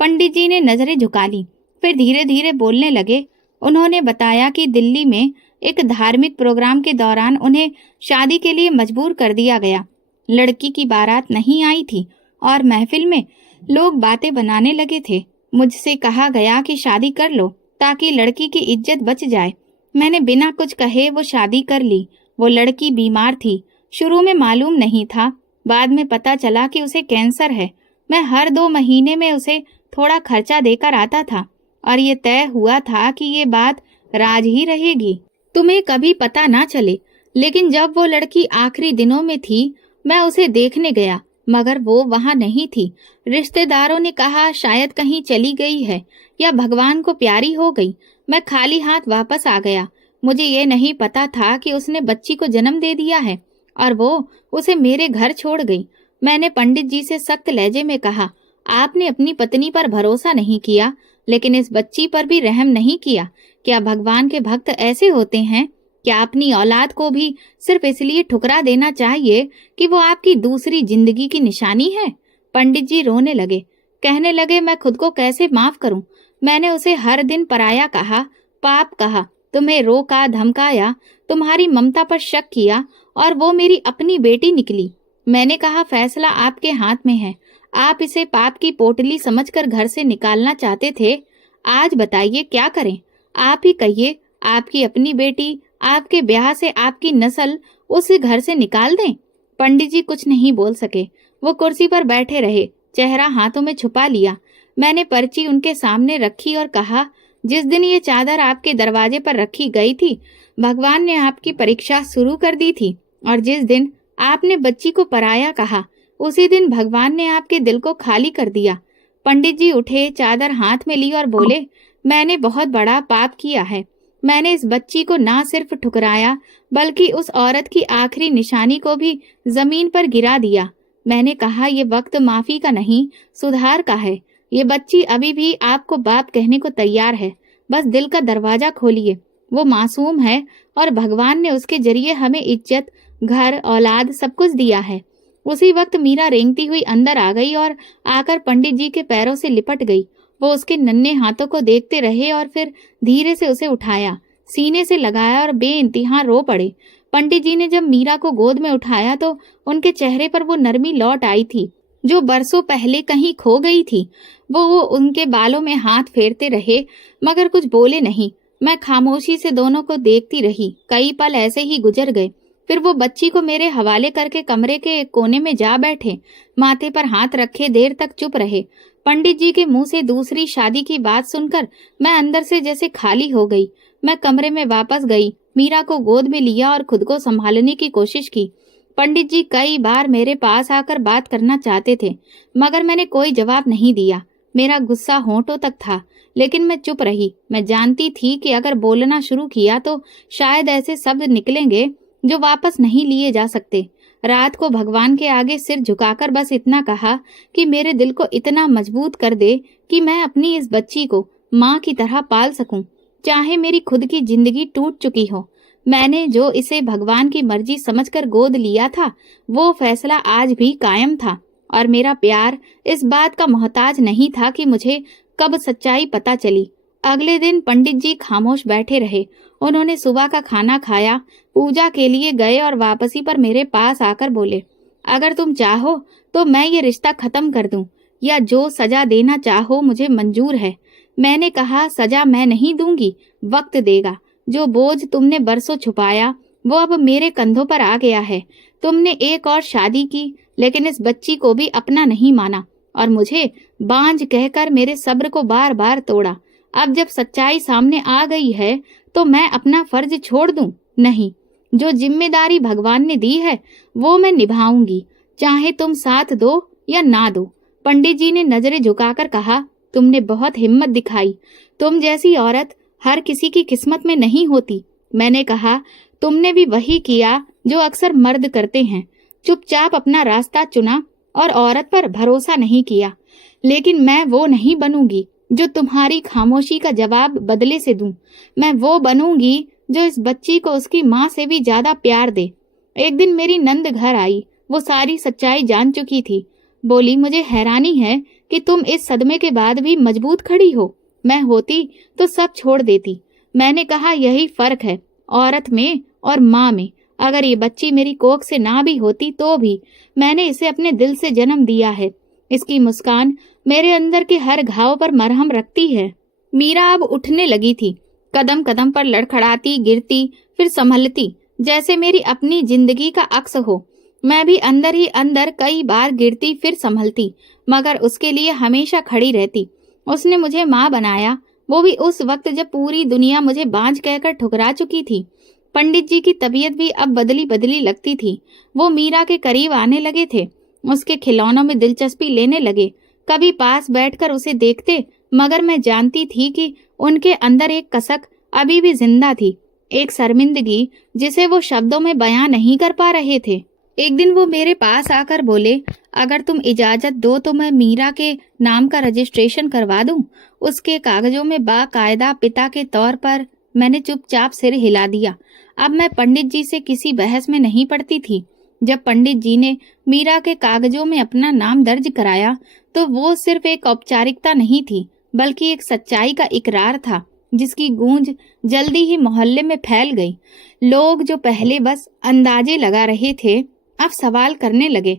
पंडित जी ने नजरें झुका ली, फिर धीरे धीरे बोलने लगे। उन्होंने बताया कि दिल्ली में एक धार्मिक प्रोग्राम के दौरान उन्हें शादी के लिए मजबूर कर दिया गया। लड़की की बारात नहीं आई थी और महफिल में लोग बातें बनाने लगे थे। मुझसे कहा गया कि शादी कर लो ताकि लड़की की इज्जत बच जाए। मैंने बिना कुछ कहे वो शादी कर ली। वो लड़की बीमार थी। शुरू में मालूम नहीं था, बाद में पता चला कि उसे कैंसर है। मैं हर 2 महीने में उसे थोड़ा खर्चा देकर आता था और ये तय हुआ था कि ये बात राज ही रहेगी, तुम्हें कभी पता ना चले। लेकिन जब वो लड़की आखिरी दिनों में थी, मैं उसे देखने गया, मगर वो वहां नहीं थी। रिश्तेदारों ने कहा शायद कहीं चली गई है या भगवान को प्यारी हो गई। मैं खाली हाथ वापस आ गया। मुझे ये नहीं पता था कि उसने बच्ची को जन्म दे दिया है और वो उसे मेरे घर छोड़ गई। मैंने पंडित जी से सख्त लहजे में कहा, आपने अपनी पत्नी पर भरोसा नहीं किया, लेकिन इस बच्ची पर भी रहम नहीं किया। क्या भगवान के भक्त ऐसे होते हैं? क्या अपनी औलाद को भी सिर्फ इसलिए ठुकरा देना चाहिए कि वो आपकी दूसरी जिंदगी की निशानी है? पंडित जी रोने लगे, कहने लगे, मैं खुद को कैसे माफ करूं? मैंने उसे हर दिन पराया कहा, पाप कहा, तुम्हें रोका, धमकाया, तुम्हारी ममता पर शक किया और वो मेरी अपनी बेटी निकली। मैंने कहा फैसला आपके हाथ में है। आप इसे पाप की पोटली समझकर घर से निकालना चाहते थे। आज बताइए क्या करें? आप ही कहिए। आपकी अपनी बेटी, आपके ब्याह से आपकी नस्ल उस घर से निकाल दें? पंडित जी कुछ नहीं बोल सके। वो कुर्सी पर बैठे रहे, चेहरा हाथों में छुपा लिया। मैंने पर्ची उनके सामने रखी और कहा, जिस दिन ये चादर आपके दरवाजे पर रखी गई थी, भगवान ने आपकी परीक्षा शुरू कर दी थी और जिस दिन आपने बच्ची को पराया कहा, उसी दिन भगवान ने आपके दिल को खाली कर दिया। पंडित जी उठे, चादर हाथ में ली और बोले, मैंने बहुत बड़ा पाप किया है। मैंने इस बच्ची को ना सिर्फ ठुकराया, बल्कि उस औरत की आखिरी निशानी को भी जमीन पर गिरा दिया। मैंने कहा, ये वक्त माफी का नहीं, सुधार का है। ये बच्ची अभी भी आपको बाप कहने को तैयार है। बस दिल का दरवाजा खोलिए। वो मासूम है और भगवान ने उसके जरिए हमें इज्जत, घर, औलाद सब कुछ दिया है। उसी वक्त मीरा रेंगती हुई अंदर आ गई और आकर पंडित जी के पैरों से लिपट गई। वो उसके नन्हे हाथों को देखते रहे और फिर धीरे से उसे उठाया, सीने से लगाया और बेइंतहा रो पड़े। पंडित जी ने जब मीरा को गोद में उठाया तो उनके चेहरे पर वो नरमी लौट आई थी जो बरसों पहले कहीं खो गई थी। वो उनके बालों में हाथ फेरते रहे, मगर कुछ बोले नहीं। मैं खामोशी से दोनों को देखती रही। कई पल ऐसे ही गुजर गए। फिर वो बच्ची को मेरे हवाले करके कमरे के एक कोने में जा बैठे, माथे पर हाथ रखे देर तक चुप रहे। पंडित जी के मुंह से दूसरी शादी की बात सुनकर मैं अंदर से जैसे खाली हो गई। मैं कमरे में वापस गई, मीरा को गोद में लिया और खुद को संभालने की कोशिश की। पंडित जी कई बार मेरे पास आकर बात करना चाहते थे, मगर मैंने कोई जवाब नहीं दिया। मेरा गुस्सा होंठों तक था, लेकिन मैं चुप रही। मैं जानती थी कि अगर बोलना शुरू किया तो शायद ऐसे शब्द निकलेंगे जो वापस नहीं लिए जा सकते। रात को भगवान के आगे सिर झुकाकर बस इतना कहा कि मेरे दिल को इतना मजबूत कर दे कि मैं अपनी इस बच्ची को माँ की तरह पाल सकूं, चाहे मेरी खुद की जिंदगी टूट चुकी हो। मैंने जो इसे भगवान की मर्जी समझकर गोद लिया था, वो फैसला आज भी कायम था और मेरा प्यार इस बात का मोहताज नहीं था कि मुझे कब सच्चाई पता चली। अगले दिन पंडित जी खामोश बैठे रहे। उन्होंने सुबह का खाना खाया, पूजा के लिए गए और वापसी पर मेरे पास आकर बोले, अगर तुम चाहो तो मैं ये रिश्ता खत्म कर दूं, या जो सजा देना चाहो मुझे मंजूर है। मैंने कहा, सजा मैं नहीं दूंगी, वक्त देगा। जो बोझ तुमने बरसों छुपाया वो अब मेरे कंधों पर आ गया है। तुमने एक और शादी की, लेकिन इस बच्ची को भी अपना नहीं माना और मुझे बांझ कहकर मेरे सब्र को बार बार तोड़ा। अब जब सच्चाई सामने आ गई है तो मैं अपना फर्ज छोड़ दूं? नहीं, जो जिम्मेदारी भगवान ने दी है वो मैं निभाऊंगी, चाहे तुम साथ दो या ना दो। पंडित जी ने नजरें झुकाकर कहा, तुमने बहुत हिम्मत दिखाई। तुम जैसी औरत हर किसी की किस्मत में नहीं होती। मैंने कहा, तुमने भी वही किया जो अक्सर मर्द करते हैं, चुपचाप अपना रास्ता चुना और औरत पर भरोसा नहीं किया। लेकिन मैं वो नहीं बनूंगी जो तुम्हारी खामोशी का जवाब बदले से दूं। मैं वो बनूंगी जो इस बच्ची को उसकी माँ से भी ज्यादा प्यार दे। एक दिन मेरी नंद घर आई। वो सारी सच्चाई जान चुकी थी। बोली, मुझे हैरानी है कि तुम इस सदमे के बाद भी मजबूत खड़ी हो। मैं होती तो सब छोड़ देती। मैंने कहा, यही फर्क है औरत में और माँ में। अगर ये बच्ची मेरी कोख से ना भी होती तो भी मैंने इसे अपने दिल से जन्म दिया है। इसकी मुस्कान मेरे अंदर के हर घाव पर मरहम रखती है। मीरा अब उठने लगी थी, कदम कदम पर लड़खड़ाती, गिरती, फिर संभलती, जैसे मेरी अपनी जिंदगी का अक्स हो। मैं भी अंदर ही अंदर कई बार गिरती फिर संभलती, मगर उसके लिए हमेशा खड़ी रहती। उसने मुझे माँ बनाया, वो भी उस वक्त जब पूरी दुनिया मुझे बांझ कहकर ठुकरा चुकी थी। पंडित जी की तबीयत भी अब बदली बदली लगती थी। वो मीरा के करीब आने लगे थे, उसके खिलौनों में दिलचस्पी लेने लगे। कभी पास बैठकर उसे देखते, मगर मैं जानती थी कि उनके अंदर एक कसक अभी भी जिंदा थी, एक शर्मिंदगी जिसे वो शब्दों में बयां नहीं कर पा रहे थे। एक दिन वो मेरे पास आकर बोले, अगर तुम इजाजत दो तो मैं मीरा के नाम का रजिस्ट्रेशन करवा दूं, उसके कागजों में बाकायदा पिता के तौर पर। मैंने चुपचाप सिर हिला दिया। अब मैं पंडित जी से किसी बहस में नहीं पड़ती थी। जब पंडित जी ने मीरा के कागजों में अपना नाम दर्ज कराया तो वो सिर्फ एक औपचारिकता नहीं थी, बल्कि एक सच्चाई का इकरार था, जिसकी गूंज जल्दी ही मोहल्ले में फैल गई। लोग जो पहले बस अंदाजे लगा रहे थे, अब सवाल करने लगे।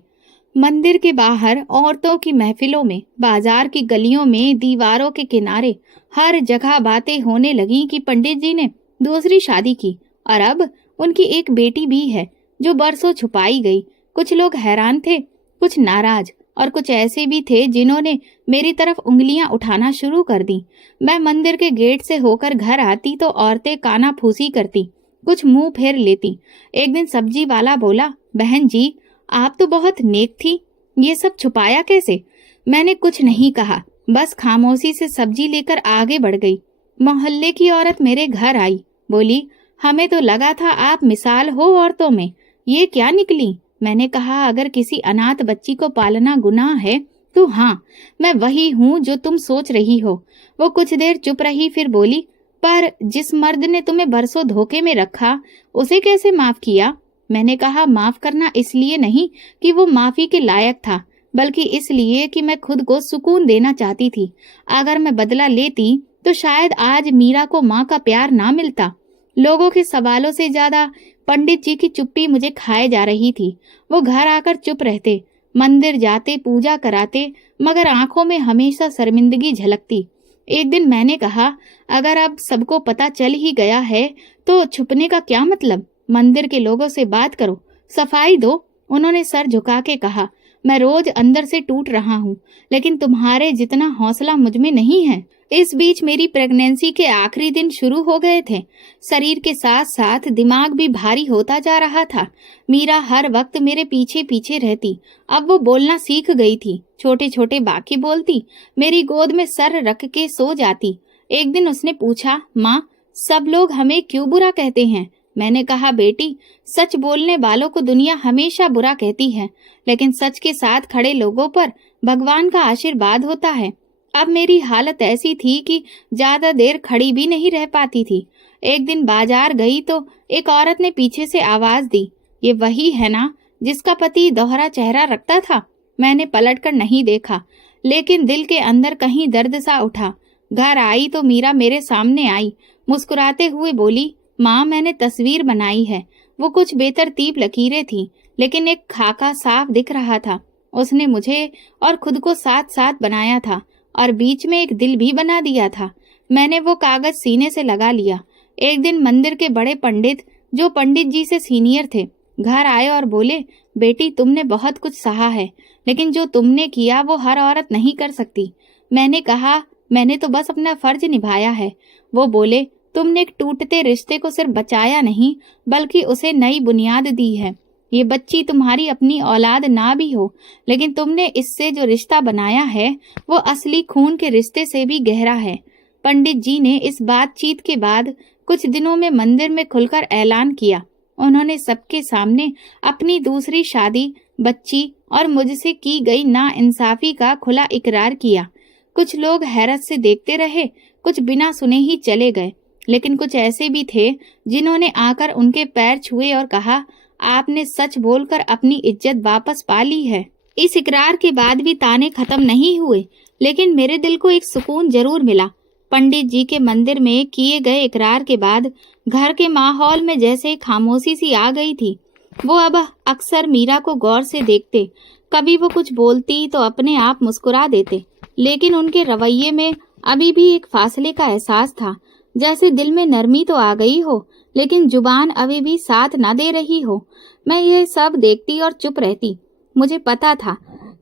मंदिर के बाहर, औरतों की महफिलों में, बाजार की गलियों में, दीवारों के किनारे, हर जगह बातें होने लगी कि पंडित जी ने दूसरी शादी की और अब उनकी एक बेटी भी है जो बरसों छुपाई गई। कुछ लोग हैरान थे, कुछ नाराज, और कुछ ऐसे भी थे जिन्होंने मेरी तरफ उंगलियां उठाना शुरू कर दी। मैं मंदिर के गेट से होकर घर आती तो औरतें काना फूसी करती, कुछ मुंह फेर लेती। एक दिन सब्जी वाला बोला, बहन जी, आप तो बहुत नेक थी, ये सब छुपाया कैसे? मैंने कुछ नहीं कहा, बस खामोशी से सब्जी लेकर आगे बढ़ गई। मोहल्ले की औरत मेरे घर आई, बोली, हमें तो लगा था आप मिसाल हो औरतों में, ये क्या निकली? मैंने कहा, अगर किसी अनाथ बच्ची को पालना गुनाह है तो हाँ, मैं वही हूँ जो तुम सोच रही हो। वो कुछ देर चुप रही, फिर बोली, पर जिस मर्द ने तुम्हें बरसों धोखे में रखा, उसे कैसे माफ किया? मैंने कहा, माफ करना इसलिए नहीं कि वो माफी के लायक था, बल्कि इसलिए कि मैं खुद को सुकून देना चाहती थी। अगर मैं बदला लेती तो शायद आज मीरा को माँ का प्यार ना मिलता। लोगों के सवालों से ज्यादा पंडित जी की चुप्पी मुझे खाए जा रही थी। वो घर आकर चुप रहते, मंदिर जाते, पूजा कराते, मगर आंखों में हमेशा शर्मिंदगी झलकती। एक दिन मैंने कहा, अगर अब सबको पता चल ही गया है तो छुपने का क्या मतलब? मंदिर के लोगों से बात करो, सफाई दो। उन्होंने सर झुका के कहा, मैं रोज अंदर से टूट रहा हूँ, लेकिन तुम्हारे जितना हौसला मुझ में नहीं है। इस बीच मेरी प्रेगनेंसी के आखिरी दिन शुरू हो गए थे। शरीर के साथ साथ दिमाग भी भारी होता जा रहा था। मीरा हर वक्त मेरे पीछे पीछे रहती। अब वो बोलना सीख गई थी, छोटे छोटे वाक्य बोलती, मेरी गोद में सर रख के सो जाती। एक दिन उसने पूछा, माँ, सब लोग हमें क्यों बुरा कहते हैं? मैंने कहा, बेटी, सच बोलने वालों को दुनिया हमेशा बुरा कहती है, लेकिन सच के साथ खड़े लोगों पर भगवान का आशीर्वाद होता है। अब मेरी हालत ऐसी थी कि ज्यादा देर खड़ी भी नहीं रह पाती थी। एक दिन बाजार गई तो एक औरत ने पीछे से आवाज दी, ये वही है ना जिसका पति दोहरा चेहरा रखता था? मैंने पलटकर नहीं देखा, लेकिन दिल के अंदर कहीं दर्द सा उठा। घर आई तो मीरा मेरे सामने आई, मुस्कुराते हुए बोली, माँ, मैंने तस्वीर बनाई है। वो कुछ बेतरतीब लकीरें थी, लेकिन एक खाका साफ दिख रहा था। उसने मुझे और खुद को साथ साथ बनाया था और बीच में एक दिल भी बना दिया था। मैंने वो कागज सीने से लगा लिया। एक दिन मंदिर के बड़े पंडित, जो पंडित जी से सीनियर थे, घर आए और बोले, बेटी तुमने बहुत कुछ सहा है, लेकिन जो तुमने किया वो हर औरत नहीं कर सकती। मैंने कहा, मैंने तो बस अपना फर्ज निभाया है। वो बोले, तुमने एक टूटते रिश्ते को सिर्फ बचाया नहीं, बल्कि उसे नई बुनियाद दी है। ये बच्ची तुम्हारी अपनी औलाद ना भी हो, लेकिन तुमने इससे जो रिश्ता बनाया है वो असली खून के रिश्ते से भी गहरा है। पंडित जी ने इस बातचीत के बाद कुछ दिनों में मंदिर में खुलकर ऐलान किया। उन्होंने सबके सामने अपनी दूसरी शादी, बच्ची और मुझसे की गई नाइंसाफी का खुला इकरार किया। कुछ लोग हैरत से देखते रहे, कुछ बिना सुने ही चले गए, लेकिन कुछ ऐसे भी थे जिन्होंने आकर उनके पैर छुए और कहा, आपने सच बोलकर अपनी इज्जत वापस पा ली है। इस इकरार के बाद भी ताने खत्म नहीं हुए, लेकिन मेरे दिल को एक सुकून जरूर मिला। पंडित जी के मंदिर में किए गए इकरार के बाद घर के माहौल में जैसे खामोशी सी आ गई थी। वो अब अक्सर मीरा को गौर से देखते, कभी वो कुछ बोलती तो अपने आप मुस्कुरा देते, लेकिन उनके रवैये में अभी भी एक फासले का एहसास था, जैसे दिल में नरमी तो आ गई हो, लेकिन जुबान अभी भी साथ न दे रही हो। मैं ये सब देखती और चुप रहती। मुझे पता था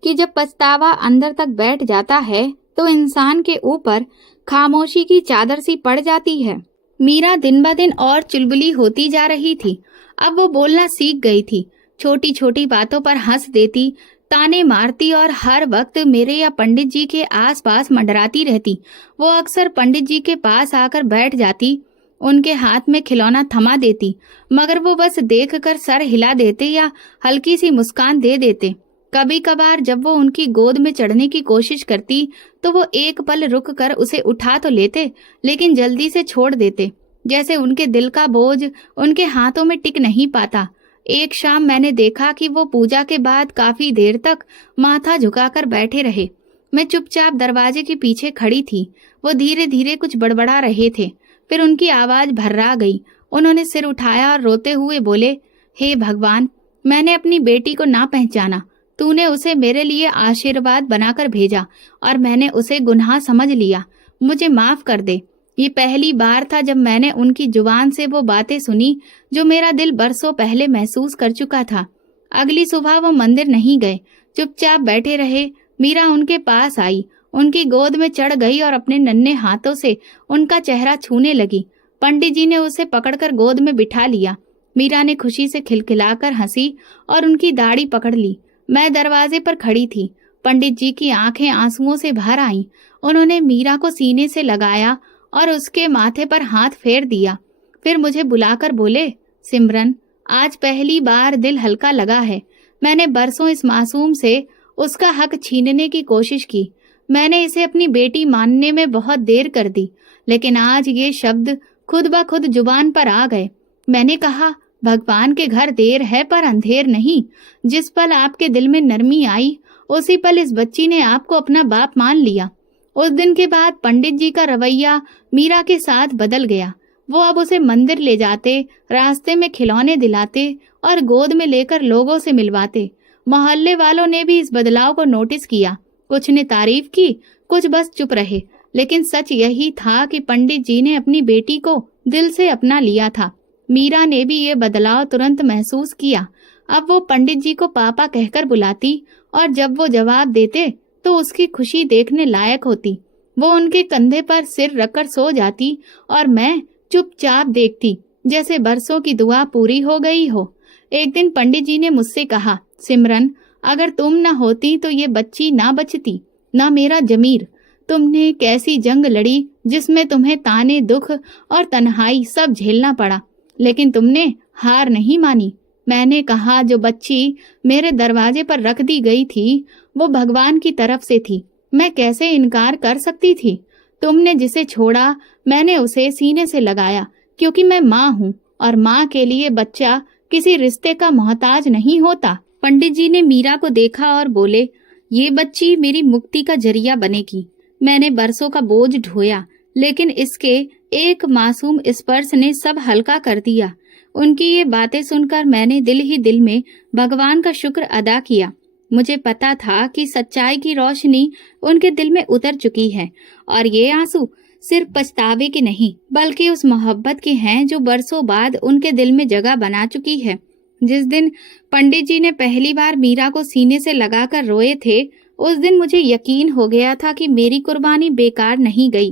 कि जब पछतावा अंदर तक बैठ जाता है तो इंसान के ऊपर खामोशी की चादर सी पड़ जाती है। मीरा दिन ब दिन और चुलबुली होती जा रही थी। अब वो बोलना सीख गई थी। छोटी छोटी बातों पर हंस देती, ताने मारती और हर वक्त मेरे या पंडित जी के आसपास मंडराती रहती। वो अक्सर पंडित जी के पास आकर बैठ जाती, उनके हाथ में खिलौना थमा देती, मगर वो बस देखकर सर हिला देते या हल्की सी मुस्कान दे देते। कभी कभार जब वो उनकी गोद में चढ़ने की कोशिश करती तो वो एक पल रुक कर उसे उठा तो लेते, लेकिन जल्दी से छोड़ देते, जैसे उनके दिल का बोझ उनके हाथों में टिक नहीं पाता। एक शाम मैंने देखा कि वो पूजा के बाद काफी देर तक माथा झुकाकर बैठे रहे। मैं चुपचाप दरवाजे के पीछे खड़ी थी। वो धीरे धीरे कुछ बड़बड़ा रहे थे, फिर उनकी आवाज भर्रा गई। उन्होंने सिर उठाया और रोते हुए बोले, हे भगवान, मैंने अपनी बेटी को ना पहचाना। तूने उसे मेरे लिए आशीर्वाद बनाकर भेजा और मैंने उसे गुनाह समझ लिया। मुझे माफ कर दे। ये पहली बार था जब मैंने उनकी जुबान से वो बातें सुनी जो मेरा दिल बरसों पहले महसूस कर चुका था। अगली सुबह वो मंदिर नहीं गए, चुपचाप बैठे रहे। मीरा उनके पास आई, उनकी गोद में चढ़ गई और अपने नन्हे हाथों से उनका चेहरा छूने लगी। पंडित जी ने उसे पकड़कर गोद में बिठा लिया। मीरा ने खुशी से खिलखिलाकर हंसी और उनकी दाढ़ी पकड़ ली। मैं दरवाजे पर खड़ी थी। पंडित जी की आंखें आंसुओं से भर आईं। उन्होंने मीरा को सीने से लगाया और उसके माथे पर हाथ फेर दिया। फिर मुझे बुलाकर बोले, सिमरन, आज पहली बार दिल हल्का लगा है। मैंने बरसों इस मासूम से उसका हक छीनने की कोशिश की। मैंने इसे अपनी बेटी मानने में बहुत देर कर दी, लेकिन आज ये शब्द खुद ब खुद जुबान पर आ गए। मैंने कहा, भगवान के घर देर है पर अंधेर नहीं। जिस पल आपके दिल में नरमी आई, उसी पल इस बच्ची ने आपको अपना बाप मान लिया। उस दिन के बाद पंडित जी का रवैया मीरा के साथ बदल गया। वो अब उसे मंदिर ले जाते, रास्ते में खिलौने दिलाते और गोद में लेकर लोगों से मिलवाते। मोहल्ले वालों ने भी इस बदलाव को नोटिस किया। कुछ ने तारीफ की, कुछ बस चुप रहे, लेकिन सच यही था कि पंडित जी ने अपनी बेटी को दिल से अपना लिया था। मीरा ने भी ये बदलाव तुरंत महसूस किया। अब वो पंडित जी को पापा कहकर बुलाती और जब वो जवाब देते तो उसकी खुशी देखने लायक होती। वो उनके कंधे पर सिर रखकर सो जाती और मैं चुपचाप देखती, जैसे बरसों की दुआ पूरी हो गई हो। एक दिन पंडित जी ने मुझसे कहा, सिमरन, अगर तुम न होती तो ये बच्ची ना बचती, ना मेरा जमीर। तुमने कैसी जंग लड़ी जिसमें तुम्हें ताने, दुख और तन्हाई सब झेलना पड़ा, लेकिन तुमने हार नहीं मानी। मैंने कहा, जो बच्ची मेरे दरवाजे पर रख दी गई थी वो भगवान की तरफ से थी। मैं कैसे इनकार कर सकती थी। तुमने जिसे छोड़ा मैंने उसे सीने से लगाया, क्योंकि मैं माँ हूँ और माँ के लिए बच्चा किसी रिश्ते का मोहताज नहीं होता। पंडित जी ने मीरा को देखा और बोले, ये बच्ची मेरी मुक्ति का जरिया बनेगी। मैंने बरसों का बोझ ढोया, लेकिन इसके एक मासूम स्पर्श ने सब हल्का कर दिया। उनकी ये बातें सुनकर मैंने दिल ही दिल में भगवान का शुक्र अदा किया। मुझे पता था कि सच्चाई की रोशनी उनके दिल में उतर चुकी है और ये आंसू सिर्फ पछतावे के नहीं, बल्कि उस मोहब्बत के हैं जो बरसों बाद उनके दिल में जगह बना चुकी है। जिस दिन पंडित जी ने पहली बार मीरा को सीने से लगाकर रोए थे, उस दिन मुझे यकीन हो गया था कि मेरी कुर्बानी बेकार नहीं गई।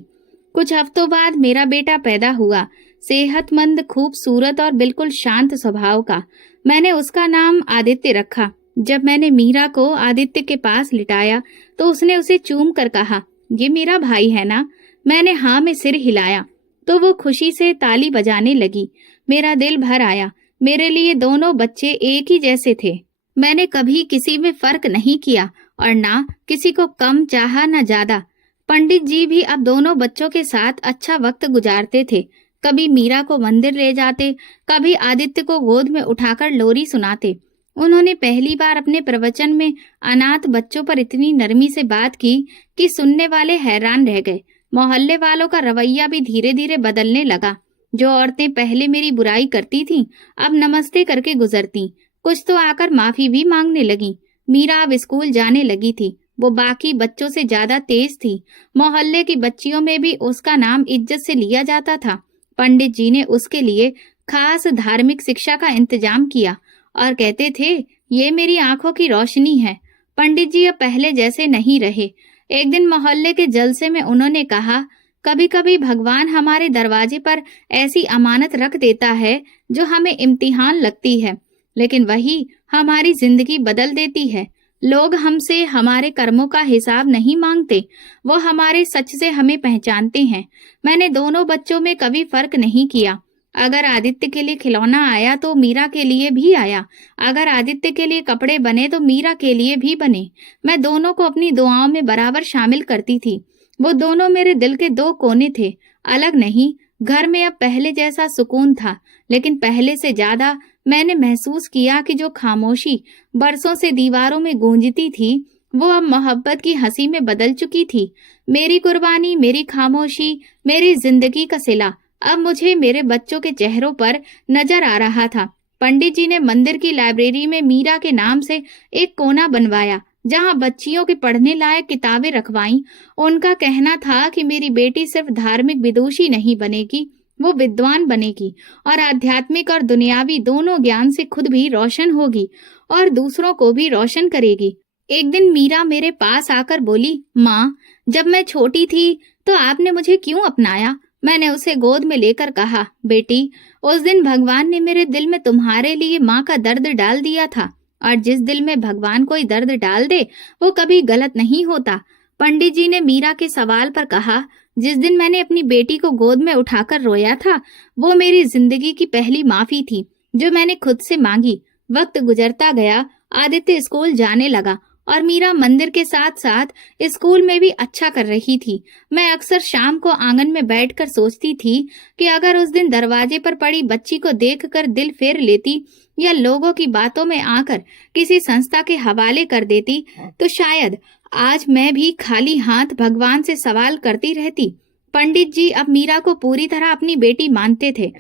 कुछ हफ्तों बाद मेरा बेटा पैदा हुआ, सेहतमंद, खूबसूरत और बिल्कुल शांत स्वभाव का। मैंने उसका नाम आदित्य रखा। जब मैंने मीरा को आदित्य के पास लिटाया तो उसने उसे चूम कर कहा, ये मेरा भाई है ना? मैंने हाँ में सिर हिलाया तो वो खुशी से ताली बजाने लगी। मेरा दिल भर आया। मेरे लिए दोनों बच्चे एक ही जैसे थे। मैंने कभी किसी में फर्क नहीं किया और ना किसी को कम चाहा न ज्यादा। पंडित जी भी अब दोनों बच्चों के साथ अच्छा वक्त गुजारते थे। कभी मीरा को मंदिर ले जाते, कभी आदित्य को गोद में उठाकर लोरी सुनाते। उन्होंने पहली बार अपने प्रवचन में अनाथ बच्चों पर इतनी नरमी से बात की कि सुनने वाले हैरान रह गए। मोहल्ले वालों का रवैया भी धीरे धीरे बदलने लगा। जो औरतें पहले मेरी बुराई करती थीं, अब नमस्ते करके गुजरती। कुछ तो आकर माफी भी मांगने लगी। मीरा अब स्कूल जाने लगी थी। वो बाकी बच्चों से ज्यादा तेज थी। मोहल्ले की बच्चियों में भी उसका नाम इज्जत से लिया जाता था। पंडित जी ने उसके लिए खास धार्मिक शिक्षा का इंतजाम किया और कहते थे, ये मेरी आंखों की रोशनी है। पंडित जी अब पहले जैसे नहीं रहे। एक दिन मोहल्ले के जलसे में उन्होंने कहा, कभी कभी भगवान हमारे दरवाजे पर ऐसी अमानत रख देता है जो हमें इम्तिहान लगती है, लेकिन वही हमारी जिंदगी बदल देती है। लोग हमसे हमारे कर्मों का हिसाब नहीं मांगते, वो हमारे सच से हमें पहचानते हैं। मैंने दोनों बच्चों में कभी फर्क नहीं किया। अगर आदित्य के लिए खिलौना आया तो मीरा के लिए भी आया। अगर आदित्य के लिए कपड़े बने तो मीरा के लिए भी बने। मैं दोनों को अपनी दुआओं में बराबर शामिल करती थी। वो दोनों मेरे दिल के दो कोने थे, अलग नहीं। घर में अब पहले जैसा सुकून था, लेकिन पहले से ज्यादा मैंने महसूस किया कि जो खामोशी बरसों से दीवारों में गूंजती थी, वो अब मोहब्बत की हंसी में बदल चुकी थी। मेरी कुर्बानी, मेरी खामोशी, मेरी जिंदगी का सिला अब मुझे मेरे बच्चों के चेहरों पर नजर आ रहा था। पंडित जी ने मंदिर की लाइब्रेरी में मीरा के नाम से एक कोना बनवाया, जहां बच्चियों की पढ़ने लायक किताबें रखवाईं। उनका कहना था कि मेरी बेटी सिर्फ धार्मिक विदुषी नहीं बनेगी, वो विद्वान बनेगी और आध्यात्मिक और दुनियावी दोनों ज्ञान से खुद भी रोशन होगी और दूसरों को भी रोशन करेगी। एक दिन मीरा मेरे पास आकर बोली, माँ, जब मैं छोटी थी तो आपने मुझे क्यों अपनाया? मैंने उसे गोद में लेकर कहा, बेटी, उस दिन भगवान ने मेरे दिल में तुम्हारे लिए माँ का दर्द डाल दिया था, और जिस दिल में भगवान कोई दर्द डाल दे वो कभी गलत नहीं होता। पंडित जी ने मीरा के सवाल पर कहा, जिस दिन मैंने अपनी बेटी को गोद में उठाकर रोया था, वो मेरी जिंदगी की पहली माफी थी जो मैंने खुद से मांगी। वक्त गुजरता गया, आदित्य स्कूल जाने लगा और मीरा मंदिर के साथ साथ स्कूल में भी अच्छा कर रही थी। मैं अक्सर शाम को आंगन में बैठकर सोचती थी कि अगर उस दिन दरवाजे पर पड़ी बच्ची को देखकर दिल फेर लेती या लोगों की बातों में आकर किसी संस्था के हवाले कर देती, तो शायद आज मैं भी खाली हाथ भगवान से सवाल करती रहती। पंडित जी अब मीरा को पूरी तरह अपनी बेटी मानते थे।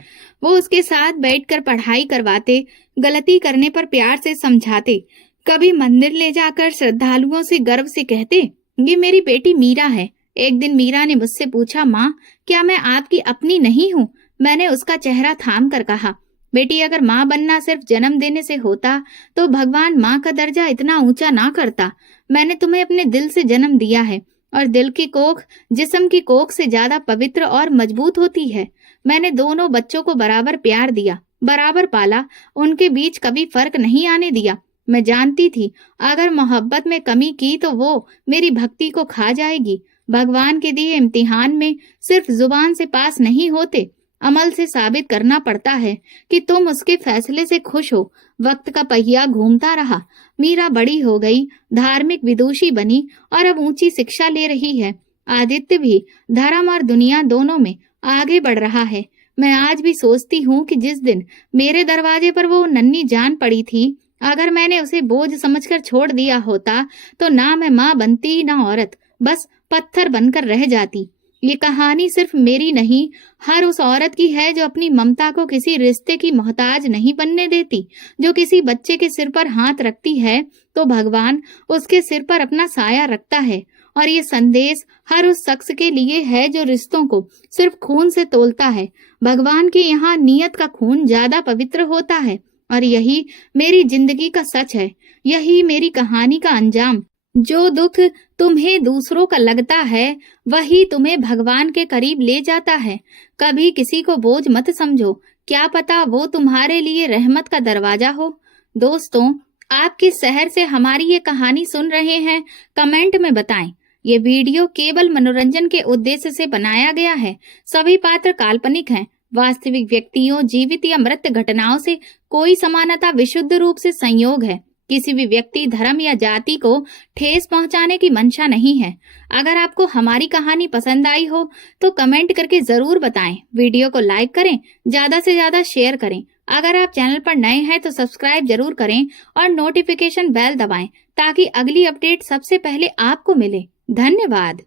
वो उसके साथ बैठकर पढ़ाई करवाते, गलती करने पर प्यार से समझाते। कभी मंदिर ले जाकर श्रद्धालुओं से गर्व से कहते, ये मेरी बेटी मीरा है। एक दिन मीरा ने मुझसे पूछा, माँ, क्या मैं आपकी अपनी नहीं हूँ? मैंने उसका चेहरा थाम कर कहा, बेटी, अगर माँ बनना सिर्फ जन्म देने से होता तो भगवान माँ का दर्जा इतना ऊंचा ना करता। मैंने तुम्हें अपने दिल से जन्म दिया है और दिल की कोख जिस्म की कोख से ज्यादा पवित्र और मजबूत होती है। मैंने दोनों बच्चों को बराबर प्यार दिया, बराबर पाला, उनके बीच कभी फर्क नहीं आने दिया। मैं जानती थी अगर मोहब्बत में कमी की तो वो मेरी भक्ति को खा जाएगी। भगवान के दिए इम्तिहान में सिर्फ जुबान से पास नहीं होते, अमल से साबित करना पड़ता है कि तुम उसके फैसले से खुश हो। वक्त का पहिया घूमता रहा। मीरा बड़ी हो गई, धार्मिक विदुषी बनी और अब ऊंची शिक्षा ले रही है। आदित्य भी धर्म और दुनिया दोनों में आगे बढ़ रहा है। मैं आज भी सोचती हूँ कि जिस दिन मेरे दरवाजे पर वो नन्ही जान पड़ी थी, अगर मैंने उसे बोझ समझकर छोड़ दिया होता तो ना मैं माँ बनती ना औरत, बस पत्थर बनकर रह जाती। ये कहानी सिर्फ मेरी नहीं, हर उस औरत की है जो अपनी ममता को किसी रिश्ते की मोहताज नहीं बनने देती। जो किसी बच्चे के सिर पर हाथ रखती है तो भगवान उसके सिर पर अपना साया रखता है। और ये संदेश हर उस शख्स के लिए है जो रिश्तों को सिर्फ खून से तोलता है। भगवान के यहाँ नियत का खून ज्यादा पवित्र होता है और यही मेरी जिंदगी का सच है, यही मेरी कहानी का अंजाम। जो दुख तुम्हें दूसरों का लगता है, वही तुम्हें भगवान के करीब ले जाता है। कभी किसी को बोझ मत समझो, क्या पता वो तुम्हारे लिए रहमत का दरवाजा हो। दोस्तों, आप किस शहर से हमारी ये कहानी सुन रहे हैं, कमेंट में बताएं। ये वीडियो केवल मनोरंजन के उद्देश्य से बनाया गया है। सभी पात्र काल्पनिक हैं। वास्तविक व्यक्तियों, जीवित या मृत घटनाओं से कोई समानता विशुद्ध रूप से संयोग है। किसी भी व्यक्ति, धर्म या जाति को ठेस पहुंचाने की मंशा नहीं है। अगर आपको हमारी कहानी पसंद आई हो तो कमेंट करके जरूर बताएं। वीडियो को लाइक करें, ज्यादा से ज्यादा शेयर करें। अगर आप चैनल पर नए हैं तो सब्सक्राइब जरूर करें और नोटिफिकेशन बेल दबाएं ताकि अगली अपडेट सबसे पहले आपको मिले। धन्यवाद।